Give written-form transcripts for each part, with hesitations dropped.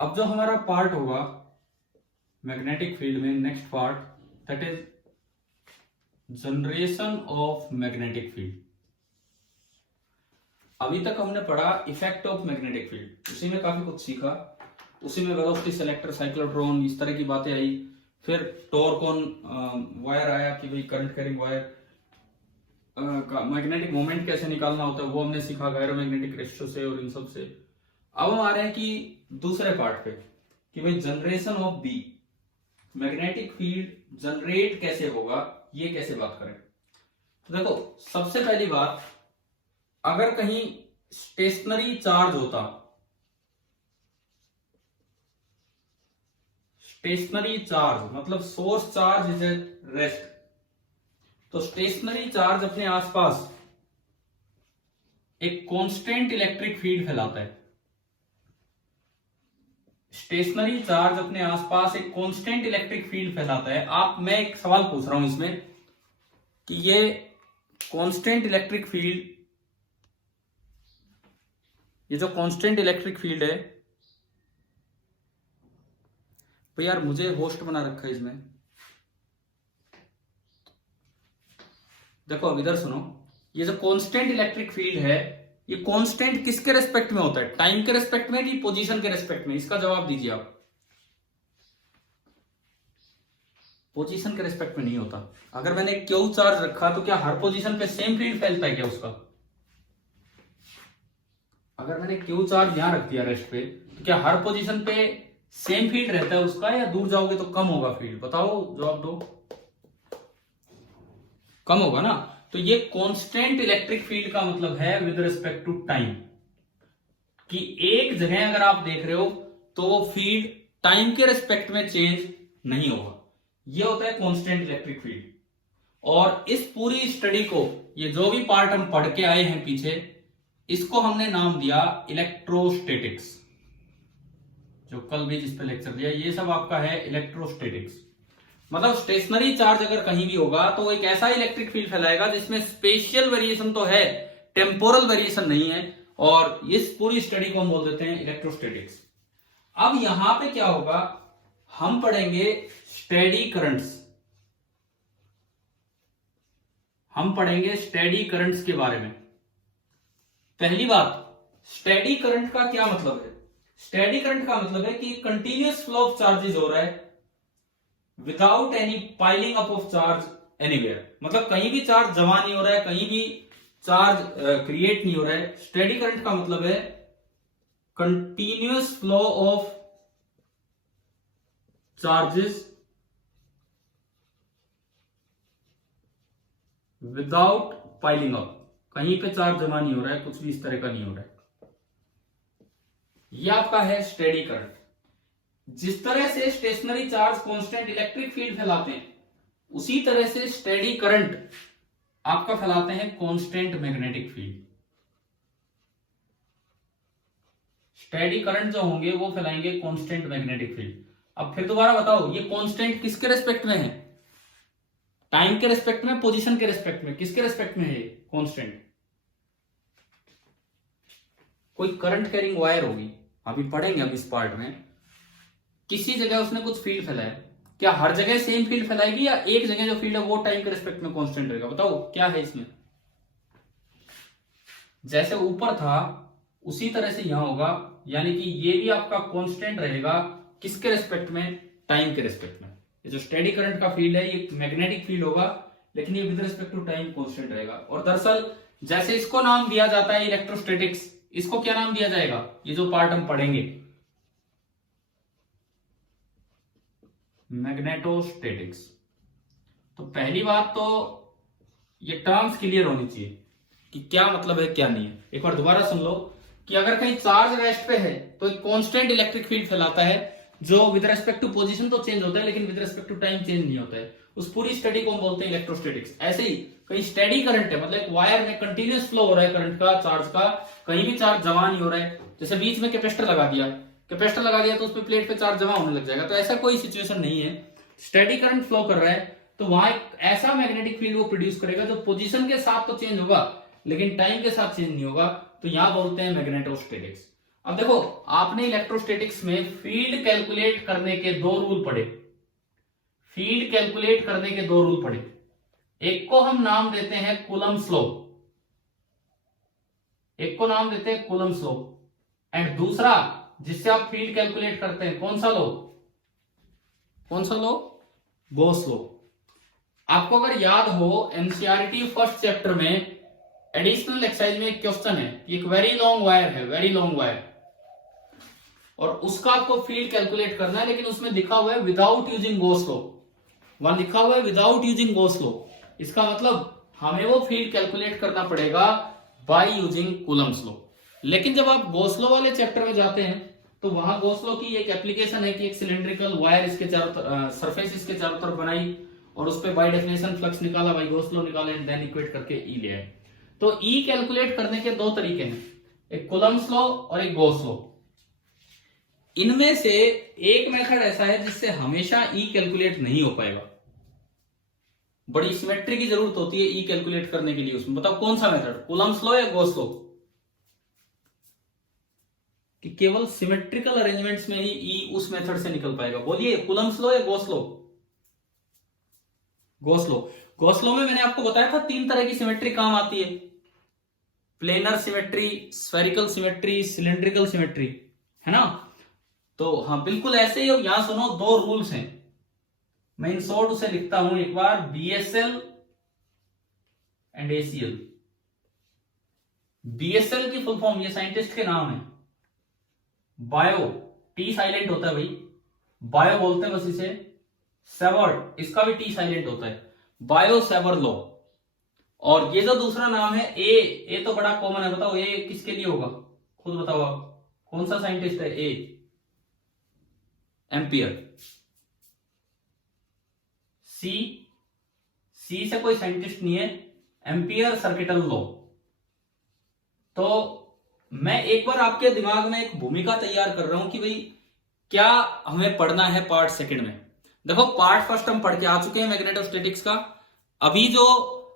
अब जो हमारा पार्ट होगा मैग्नेटिक फील्ड में, next part, that is generation of magnetic field. अभी तक हमने पढ़ा इफेक्ट ऑफ मैग्नेटिक फील्ड, उसी में काफी कुछ सीखा, उसी में वेलोसिटी सेलेक्टर, साइक्लोट्रॉन, इस तरह की बातें आई। फिर टॉर्क ऑन वायर आया कि भाई करंट कैरिंग वायर का मैग्नेटिक मोमेंट कैसे निकालना होता है, वो हमने सीखा गायरोमैग्नेटिक रेशियो से और इन सब से। अब हम आ रहे हैं कि दूसरे पार्ट पे कि भाई generation of B, magnetic field generate कैसे होगा, ये कैसे बात करें। तो देखो, सबसे पहली बात, अगर कहीं स्टेशनरी चार्ज होता, स्टेशनरी चार्ज मतलब source charge is at rest, तो स्टेशनरी चार्ज अपने आसपास एक कांस्टेंट इलेक्ट्रिक फील्ड फैलाता है। स्टेशनरी चार्ज अपने आसपास एक कांस्टेंट इलेक्ट्रिक फील्ड फैलाता है। मैं एक सवाल पूछ रहा हूं इसमें कि ये कांस्टेंट इलेक्ट्रिक फील्ड, ये जो कांस्टेंट इलेक्ट्रिक फील्ड है, तो यार मुझे होस्ट बना रखा है इसमें। देखो अब इधर सुनो, ये जो कांस्टेंट इलेक्ट्रिक फील्ड है, ये कांस्टेंट किसके रेस्पेक्ट में होता है, टाइम के रेस्पेक्ट में कि पोजीशन के रेस्पेक्ट में? इसका जवाब दीजिए आप। पोजीशन के रेस्पेक्ट में नहीं होता। अगर मैंने क्यू चार्ज रखा तो क्या हर पोजीशन पे सेम फील्ड फैलता है क्या उसका? अगर मैंने क्यू चार्ज यहां रख दिया रेस्ट पे, तो क्या हर पोजीशन पे सेम फील्ड रहता है उसका, या दूर जाओगे तो कम होगा फील्ड? बताओ, जवाब दो। कम होगा ना। तो ये कांस्टेंट इलेक्ट्रिक फील्ड का मतलब है विद रिस्पेक्ट टू टाइम, कि एक जगह अगर आप देख रहे हो तो वो फील्ड टाइम के रिस्पेक्ट में चेंज नहीं होगा। ये होता है कांस्टेंट इलेक्ट्रिक फील्ड। और इस पूरी स्टडी को, ये जो भी पार्ट हम पढ़ के आए हैं पीछे, इसको हमने नाम दिया इलेक्ट्रोस्टैटिक्स। जो कल भी जिस पे लेक्चर दिया, ये सब आपका है इलेक्ट्रोस्टैटिक्स। मतलब स्टेशनरी चार्ज अगर कहीं भी होगा तो वो एक ऐसा इलेक्ट्रिक फील्ड फैलाएगा जिसमें स्पेशियल वेरिएशन तो है, टेम्पोरल वेरिएशन नहीं है। और इस पूरी स्टडी को हम बोल देते हैं इलेक्ट्रोस्टैटिक्स। अब यहां पे क्या होगा, हम पढ़ेंगे स्टेडी करंट्स। हम पढ़ेंगे स्टेडी करंट्स के बारे में। पहली बात, स्टेडी करंट का क्या मतलब है? स्टेडी करंट का मतलब है कि कंटिन्यूअस फ्लो ऑफ चार्जेस हो रहा है without any piling up of charge anywhere. मतलब कहीं भी चार्ज जमा नहीं हो रहा है, कहीं भी चार्ज क्रिएट नहीं हो रहा है। स्टेडी करंट का मतलब है continuous flow of charges without piling up. कहीं पे चार्ज जमा नहीं हो रहा है, कुछ भी इस तरह का नहीं हो रहा है। यह आपका है स्टेडी करंट। जिस तरह से stationary charge constant electric field फैलाते हैं, उसी तरह से स्टेडी करंट आपका फैलाते हैं constant magnetic field. Steady current जो होंगे वो फैलाएंगे कांस्टेंट मैग्नेटिक फील्ड। अब फिर दोबारा बताओ, ये कांस्टेंट किसके रेस्पेक्ट में है? टाइम के रेस्पेक्ट में, पोजीशन के रेस्पेक्ट में, किसके रेस्पेक्ट में है कांस्टेंट? कोई करंट कैरिंग वायर होगी, अभी पढ़ेंगे हम इस पार्ट में, किसी जगह उसने कुछ फील्ड फैलाया, क्या हर जगह सेम फील्ड फैलाएगी, या एक जगह जो फील्ड है वो टाइम के रिस्पेक्ट में कांस्टेंट रहेगा? बताओ क्या है इसमें। जैसे ऊपर था उसी तरह से यहां होगा, यानी कि ये भी आपका कांस्टेंट रहेगा किसके रिस्पेक्ट में? टाइम के रिस्पेक्ट में। ये जो स्टेडी करंट का फील्ड है ये मैग्नेटिक फील्ड होगा, लेकिन ये with respect to time constant रहेगा। और दरअसल जैसे इसको नाम दिया जाता है इलेक्ट्रोस्टैटिक्स, इसको क्या नाम दिया जाएगा? ये जो पार्ट हम पढ़ेंगे, मैग्नेटोस्टैटिक्स। तो पहली बात तो ये टर्म्स क्लियर होनी चाहिए कि क्या मतलब है क्या नहीं है। एक बार दोबारा सुन लो कि अगर कहीं चार्ज रेस्ट पे है तो एक कांस्टेंट इलेक्ट्रिक फील्ड फैलाता है जो विद रिस्पेक्ट टू पोजीशन तो चेंज होता है, लेकिन with respect to time change नहीं होता है। उस पूरी स्टडी को हम बोलते हैं इलेक्ट्रोस्टैटिक्स। ऐसे ही कहीं स्टेडी करंट है, मतलब एक वायर में कंटिन्यूअस फ्लो हो रहा है करंट का, चार्ज का, कहीं भी चार्ज जमा नहीं हो रहा है। जैसे बीच में कैपेसिटर लगा दिया, कैपेसिटर लगा दिया तो उस पे प्लेट पे चार्ज जमा होने लग जाएगा, तो ऐसा कोई सिचुएशन नहीं है। स्टेडी करंट फ्लो कर रहा है तो वहां एक ऐसा मैग्नेटिक फील्ड वो प्रोड्यूस करेगा जो पोजीशन के साथ तो चेंज होगा लेकिन टाइम के साथ चेंज नहीं होगा, तो यहां बोलते हैं मैग्नेटोस्टैटिक्स। अब देखो, आपने इलेक्ट्रोस्टैटिक्स में फील्ड कैलकुलेट करने के दो रूल पढ़े। फील्ड कैलकुलेट करने के दो रूल पढ़े। एक को हम नाम देते हैं कूलम्ब्स लॉ, एक को नाम देते हैं कूलम्ब्स लॉ, एंड दूसरा जिससे आप फील्ड कैलकुलेट करते हैं कौन सा लॉ, कौन सा लॉ, गॉस लॉ। आपको अगर याद हो एनसीईआरटी फर्स्ट चैप्टर में एडिशनल एक्सरसाइज में एक क्वेश्चन है कि एक वेरी लॉन्ग वायर है, वेरी लॉन्ग वायर, और उसका आपको फील्ड कैलकुलेट करना है, लेकिन उसमें लिखा हुआ है विदाउट यूजिंग गॉस लॉ। वहां लिखा हुआ है विदाउट यूजिंग गॉस लॉ, इसका मतलब हमें वो फील्ड कैलकुलेट करना पड़ेगा बाय यूजिंग कूलम्ब्स लॉ। लेकिन जब आप गॉस लॉ वाले चैप्टर में जाते हैं तो वहां गॉस लॉ की एक एप्लीकेशन है कि एक सिलेंड्रिकल वायर इसके चारों सरफेस इसके चारों तरफ बनाई और उस पर बाय डेफिनेशन फ्लक्स निकाला, बाय गॉस लॉ निकाला, एंड देन इक्वेट करके ई ले आए। तो ई कैलकुलेट करने के दो तरीके हैं, एक कूलम्ब्स लॉ और एक गॉस लॉ। इनमें से एक मेथड ऐसा है जिससे हमेशा ई कैलकुलेट नहीं हो पाएगा, बड़ी सिमेट्री की जरूरत होती है ई कैलकुलेट करने के लिए। उसमें बताओ कौन सा मेथड, कूलम्ब्स लॉ या गॉस लॉ? कि केवल सिमेट्रिकल अरेंजमेंट्स में ही ई उस मेथड से निकल पाएगा। बोलिए कूलम्ब्स लॉ या Gauss law? Gauss law. Gauss law में मैंने आपको बताया था तीन तरह की सिमेट्री काम आती है, planar symmetry, spherical symmetry, cylindrical symmetry, है ना। तो हाँ बिल्कुल ऐसे ही। और यहां सुनो, दो रूल्स हैं, मैं इन शॉर्ट उसे लिखता हूं एक बार, बीएसएल एंड एसीएल। बीएसएल की फुल फॉर्म, ये साइंटिस्ट के नाम है, बायो, टी साइलेंट होता है भाई, बायो बोलते हैं बस इसे। सेवर्ड, इसका भी टी साइलेंट होता है, बायो सेवर लॉ। और ये जो दूसरा नाम है ए तो बड़ा कॉमन है, बताओ ए किसके लिए होगा, खुद बताओ आप, कौन सा साइंटिस्ट है ए? एम्पियर। सी से कोई साइंटिस्ट नहीं है, एम्पियर सर्किटल लॉ। तो मैं एक बार आपके दिमाग में एक भूमिका तैयार कर रहा हूं कि भाई क्या हमें पढ़ना है पार्ट सेकंड में। देखो पार्ट फर्स्ट हम पढ़ के आ चुके हैं मैग्नेटोस्टैटिक्स का। अभी जो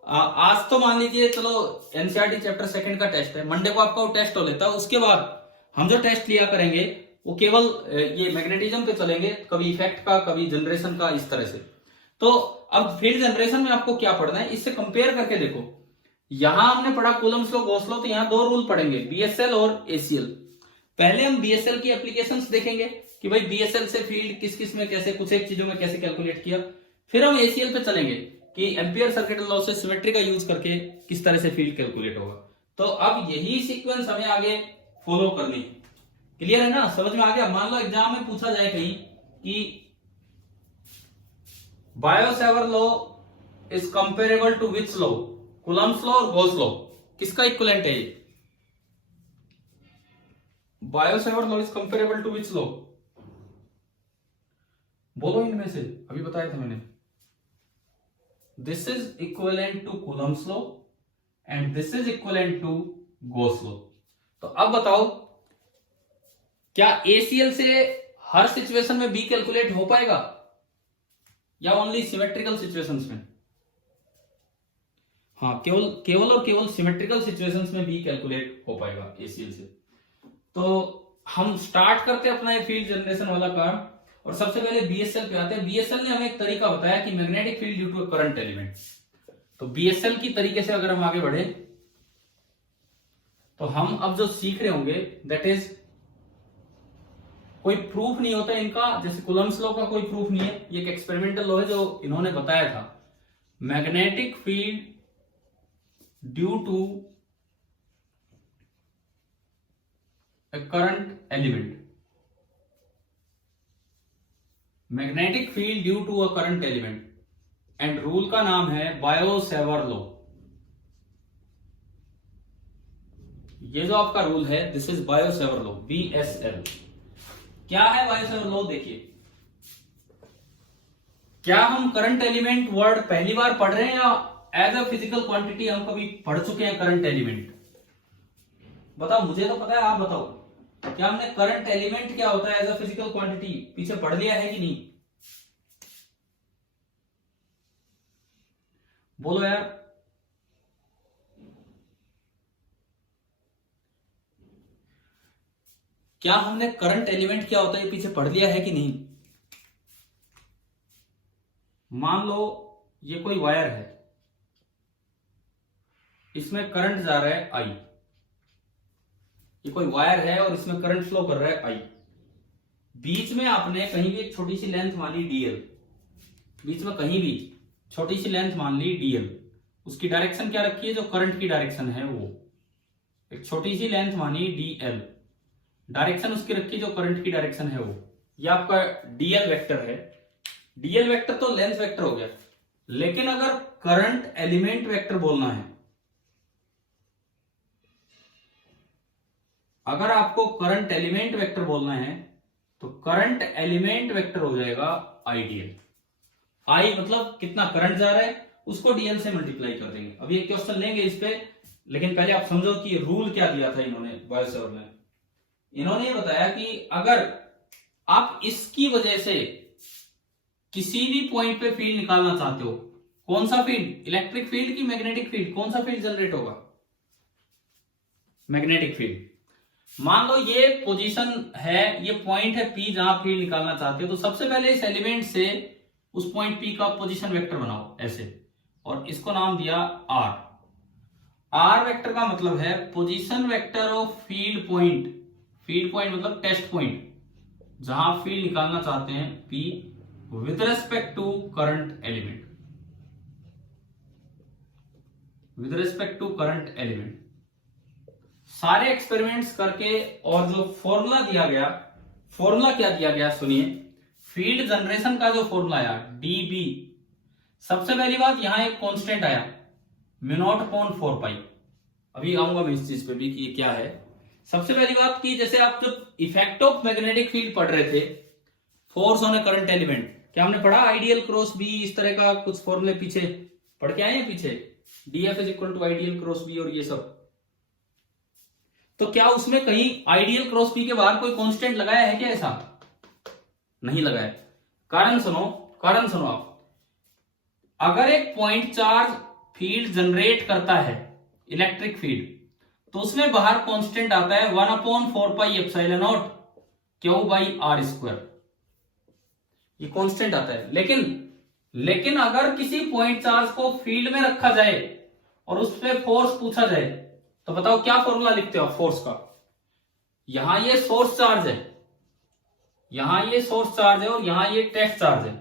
आज तो मान लीजिए चलो एनसीईआरटी चैप्टर सेकंड का टेस्ट है, मंडे को आपका वो टेस्ट हो लेता है, उसके बाद हम जो टेस्ट लिया करेंगे वो केवल ये मैग्नेटिज्म पे चलेंगे, कभी इफेक्ट का, कभी जनरेशन का, इस तरह से। तो अब फील्ड जनरेशन में आपको क्या पढ़ना है, इससे कंपेयर करके देखो। यहां हमने पढ़ा कूलम्ब्स लॉ, गॉस लॉ, तो यहां दो रूल पढ़ेंगे, बीएसएल और एसीएल। पहले हम बीएसएल की एप्लीकेशंस देखेंगे कि भाई बीएसएल से फील्ड किस किस में कैसे, कुछ एक चीजों में कैसे कैलकुलेट किया। फिर हम एसीएल पे चलेंगे कि एम्पियर सर्किटल लॉ से सिमेट्री का यूज करके किस तरह से फील्ड कैलकुलेट होगा। तो अब यही सीक्वेंस हमें आगे फॉलो करनी है। क्लियर है ना, समझ में आ गया? मान लो एग्जाम में पूछा जाए कहीं कि Biot Savart law is comparable to which law, Coulomb's law और गॉस लॉ, किसका इक्विवेलेंट है ये? Biot Savart law is comparable to which law? बोलो इनमें से, अभी बताया था मैंने। This is equivalent to Coulomb's law and this is equivalent to Gauss law. तो अब बताओ क्या एसीएल से हर सिचुएशन में बी कैलकुलेट हो पाएगा या ओनली सिमेट्रिकल सिचुएशंस में? हाँ, केवल और केवल सिमेट्रिकल सिचुएशंस में बी कैलकुलेट हो पाएगा एसीएल से। तो हम स्टार्ट करते हैं अपना फील्ड जनरेशन वाला काम, और सबसे पहले बीएसएल पे आते हैं। बीएसएल ने हमें एक तरीका बताया कि magnetic field due to current element. तो बीएसएल की तरीके से अगर हम आगे बढ़े तो हम अब जो सीख रहे होंगे दैट इज, कोई प्रूफ नहीं होता इनका, जैसे कूलम्ब्स लॉ का कोई प्रूफ नहीं है, ये एक एक्सपेरिमेंटल लॉ है जो इन्होंने बताया था। Magnetic field due to a current element, magnetic field due to a current element, and rule का नाम है बायो सेवर लॉ। ये जो आपका रूल है this is Biot Savart law, BSL. क्या है बायो सेवर लॉ? देखिए, क्या हम करंट एलिमेंट वर्ड पहली बार पढ़ रहे हैं या एज अ फिजिकल क्वांटिटी हम कभी पढ़ चुके हैं करंट एलिमेंट? बताओ, मुझे तो पता है, आप बताओ क्या हमने करंट एलिमेंट क्या होता है एज अ फिजिकल क्वांटिटी पीछे पढ़ लिया है कि नहीं? बोलो यार। क्या हमने करंट एलिमेंट क्या होता है ये पीछे पढ़ लिया है कि नहीं? मान लो ये कोई वायर है, इसमें करंट जा रहा है आई। ये कोई वायर है और इसमें करंट फ्लो कर रहा है आई। बीच में आपने कहीं भी एक छोटी सी लेंथ मान ली डीएल, बीच में कहीं भी छोटी सी लेंथ मान ली डीएल। उसकी डायरेक्शन क्या रखी है? जो करंट की डायरेक्शन है वो। एक छोटी सी लेंथ मानी डीएल, डायरेक्शन उसकी रखी जो करंट की डायरेक्शन है वो। ये आपका डीएल वेक्टर है। डीएल वेक्टर तो लेंथ वेक्टर हो गया, लेकिन अगर करंट एलिमेंट वेक्टर बोलना है, अगर आपको करंट एलिमेंट वेक्टर बोलना है तो करंट एलिमेंट वेक्टर हो जाएगा आईडीएल। आई मतलब कितना करंट जा रहा है उसको डीएल से मल्टीप्लाई कर देंगे। अब ये क्वेश्चन लेंगे इस पे, लेकिन पहले आप समझो कि रूल क्या दिया था इन्होंने बायोसेवर में। इन्होंने ये बताया कि अगर आप इसकी वजह से किसी भी पॉइंट पे फील्ड निकालना चाहते हो, कौन सा फील्ड? इलेक्ट्रिक फील्ड की मैग्नेटिक फील्ड? कौन सा फील्ड जनरेट होगा? Magnetic field. मान लो ये पोजीशन है, ये पॉइंट है पी जहां फील्ड निकालना चाहते हो, तो सबसे पहले इस एलिमेंट से उस पॉइंट पी का पोजीशन वेक्टर बनाओ ऐसे, और इसको नाम दिया आर। आर वेक्टर का मतलब है position vector of field point. Field point मतलब टेस्ट पॉइंट, जहां फील्ड निकालना चाहते हैं P with respect to current element, with respect to current element. सारे एक्सपेरिमेंट्स करके और जो फॉर्मूला दिया गया, फॉर्मूला क्या दिया गया सुनिए। फील्ड जनरेशन का जो फॉर्मूला आया डीबी, सबसे पहली बात यहां एक कांस्टेंट आया μ0/4π। अभी आऊंगा मैं इस चीज पे भी कि ये क्या है। सबसे पहली बात की जैसे आप जब इफेक्ट ऑफ मैग्नेटिक फील्ड पढ़ रहे थे, force on A current element, क्या हमने पढ़ा आइडियल क्रॉस बी, इस तरह का कुछ फॉर्मूले पीछे पढ़ के आए हैं पीछे, dF is equal to I dl cross B और ये सब। तो क्या उसमें कहीं आइडियल क्रॉस बी के बाहर कोई कांस्टेंट लगाया है क्या? ऐसा नहीं लगाया। कारण सुनो, कारण सुनो आप। अगर एक पॉइंट चार्ज फील्ड जनरेट करता है इलेक्ट्रिक फील्ड, तो उसमें बाहर कांस्टेंट आता है 1/4πε0 Q/r²। ये कांस्टेंट आता है। लेकिन अगर किसी पॉइंट चार्ज को फील्ड में रखा जाए और उस पर फोर्स पूछा जाए, तो बताओ क्या फॉर्मूला लिखते हो फोर्स का? यहां ये सोर्स चार्ज है, यहां ये सोर्स चार्ज है और यहां ये टेस्ट चार्ज है।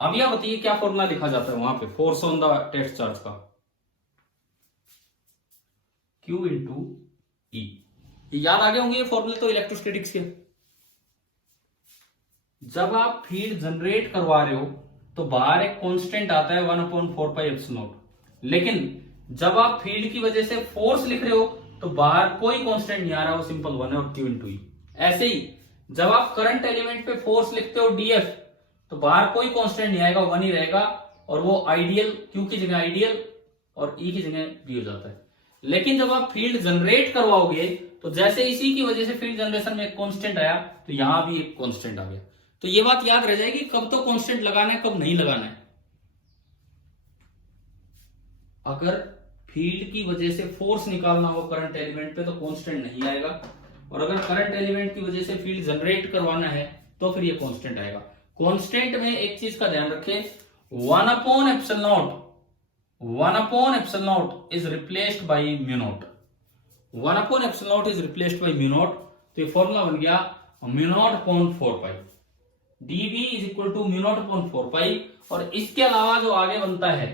अब यह बताइए क्या फॉर्मूला लिखा जाता है वहां पे force on the test charge का? Q into E. याद आ गए होंगे ये फॉर्मूले तो इलेक्ट्रोस्टैटिक्स के। जब आप फील्ड जनरेट करवा रहे हो तो बाहर एक कांस्टेंट आता है 1/4πε0, लेकिन जब आप फील्ड की वजह से फोर्स लिख रहे हो तो बाहर कोई कांस्टेंट नहीं आ रहा, वो सिंपल 1 है और Q इंटू ई। ऐसे ही जब आप करंट एलिमेंट पे फोर्स लिखते हो डीएफ, तो बाहर कोई कांस्टेंट नहीं आएगा, 1 ही रहेगा, और वो आइडियल Q की जगह आइडियल और ई की जगह बी हो जाता है। लेकिन जब आप फील्ड जनरेट करवाओगे तो जैसे इसी की वजह से फील्ड जनरेशन में एक कांस्टेंट आया, तो यहां भी एक कांस्टेंट आ गया। तो ये बात याद रह जाएगी कब तो कांस्टेंट लगाना है, कब नहीं लगाना है। अगर फील्ड की वजह से फोर्स निकालना हो करंट एलिमेंट पे तो कांस्टेंट नहीं आएगा, और अगर करंट एलिमेंट की वजह से फील्ड जनरेट करवाना है तो फिर ये कांस्टेंट आएगा। कांस्टेंट में एक चीज का ध्यान रखें, 1/ε0 is replaced by μ0। 1/ε0 is replaced by μ0, तो ये फॉर्मूला बन गया μ0/4π। dB is equal to μ0/4π। और इसके अलावा जो आगे बनता है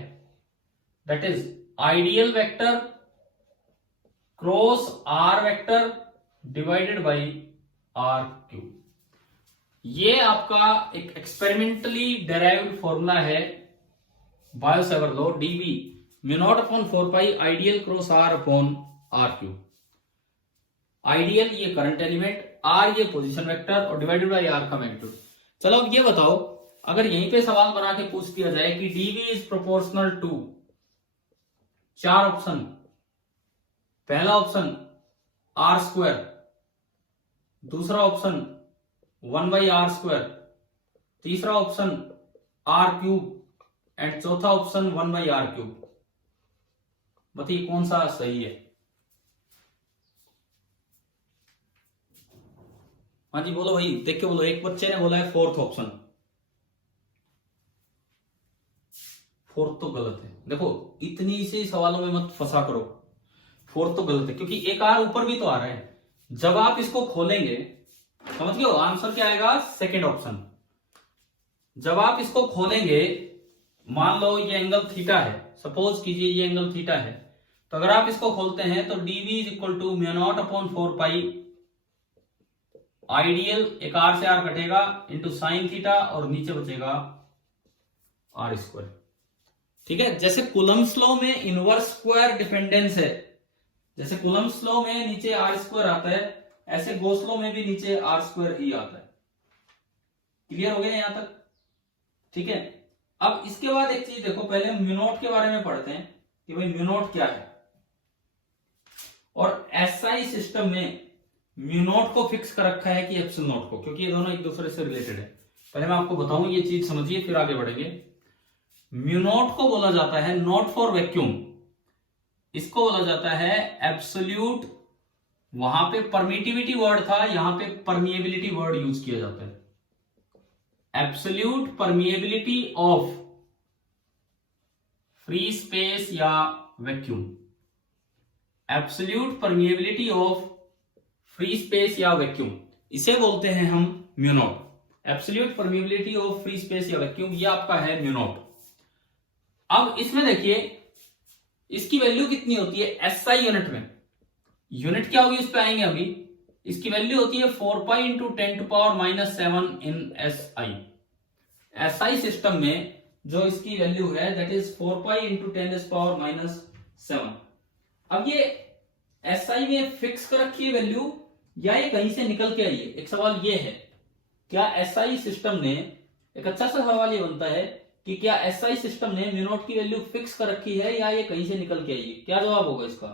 that is Idl vector cross r vector divided by r cube. ये आपका एक एक्सपेरिमेंटली डेराइव्ड फॉर्मूला है Biot Savart law, dB μ0/4π Idl cross r upon r cube. Idl ये करंट एलिमेंट, आर ये पोजीशन वेक्टर और डिवाइडेड बाई आर का magnitude. चलो अब ये बताओ, अगर यहीं पे सवाल बना के पूछ दिया जाए कि dB is proportional to, 4 option. पहला ऑप्शन r², दूसरा ऑप्शन 1/r², तीसरा ऑप्शन r³ एंड चौथा ऑप्शन 1/r³। बताइए कौन सा सही है? हाँ जी बोलो भाई, देख के बोलो। एक बच्चे ने बोला है फोर्थ ऑप्शन, फोर्थ तो गलत है। देखो इतनी से सवालों में मत फंसा करो, फोर्थ तो गलत है क्योंकि एक आर ऊपर भी तो आ रहा है। जब आप इसको खोलेंगे, समझ गए हो, आंसर क्या आएगा, सेकंड ऑप्शन। जब आप इसको खोलेंगे, मान लो ये एंगल थीटा है, सपोज कीजिए ये एंगल थीटा है, तो अगर आप इसको खोलते हैं तो dV is equal to mu not upon 4 pi I dl, एक आर से आर कटेगा, इंटू साइन थीटा, और नीचे बचेगा आर स्क्वायर। ठीक है, जैसे कूलम्ब्स लॉ में इनवर्स स्क्वायर डिपेंडेंस है, जैसे कूलम्ब्स लॉ में नीचे आर स्क्वायर आता है, ऐसे गॉस लॉ में भी नीचे आर स्क्वायर ही आता है। क्लियर हो गया यहां तक? ठीक है, अब इसके बाद एक चीज देखो, पहले हम म्यू नॉट के बारे में पढ़ते हैं कि भाई म्यू नॉट क्या है। और एसआई सिस्टम में म्यू नॉट को फिक्स कर रखा है कि एप्सिलॉन नॉट को, क्योंकि ये दोनों एक दूसरे से रिलेटेड है। पहले मैं आपको बताऊं, ये चीज समझिए फिर आगे बढ़ेंगे। म्यू नॉट को बोला जाता है नॉट फॉर वैक्यूम, इसको बोला जाता है एब्सोल्यूट, वहां पे परमिटिविटी वर्ड था, यहां पे परमिएबिलिटी वर्ड यूज किया जाता है। Absolute permeability of free space या vacuum, absolute permeability of free space या वैक्यूम, इसे बोलते हैं हम mu naught. Absolute permeability of free space या वैक्यूम, ये आपका है म्यू नॉट। अब इसमें देखिए इसकी वैल्यू कितनी होती है एसआई यूनिट में, यूनिट क्या होगी उस पर आएंगे अभी। इसकी वैल्यू होती है 4 pi into 10 to power -7 in SI. SI system में जो इसकी वैल्यू है that is 4 pi into 10 power -7। अब ये एसआई में फिक्स कर रखी है वैल्यू या ये कहीं से निकल के आई है, एक सवाल ये है। क्या एसआई सिस्टम ने, एक अच्छा सा सवाल ये बनता है कि क्या एसआई सिस्टम ने म्यू नॉट की वैल्यू फिक्स कर रखी है या ये कहीं से निकल के आई है? क्या जवाब होगा इसका?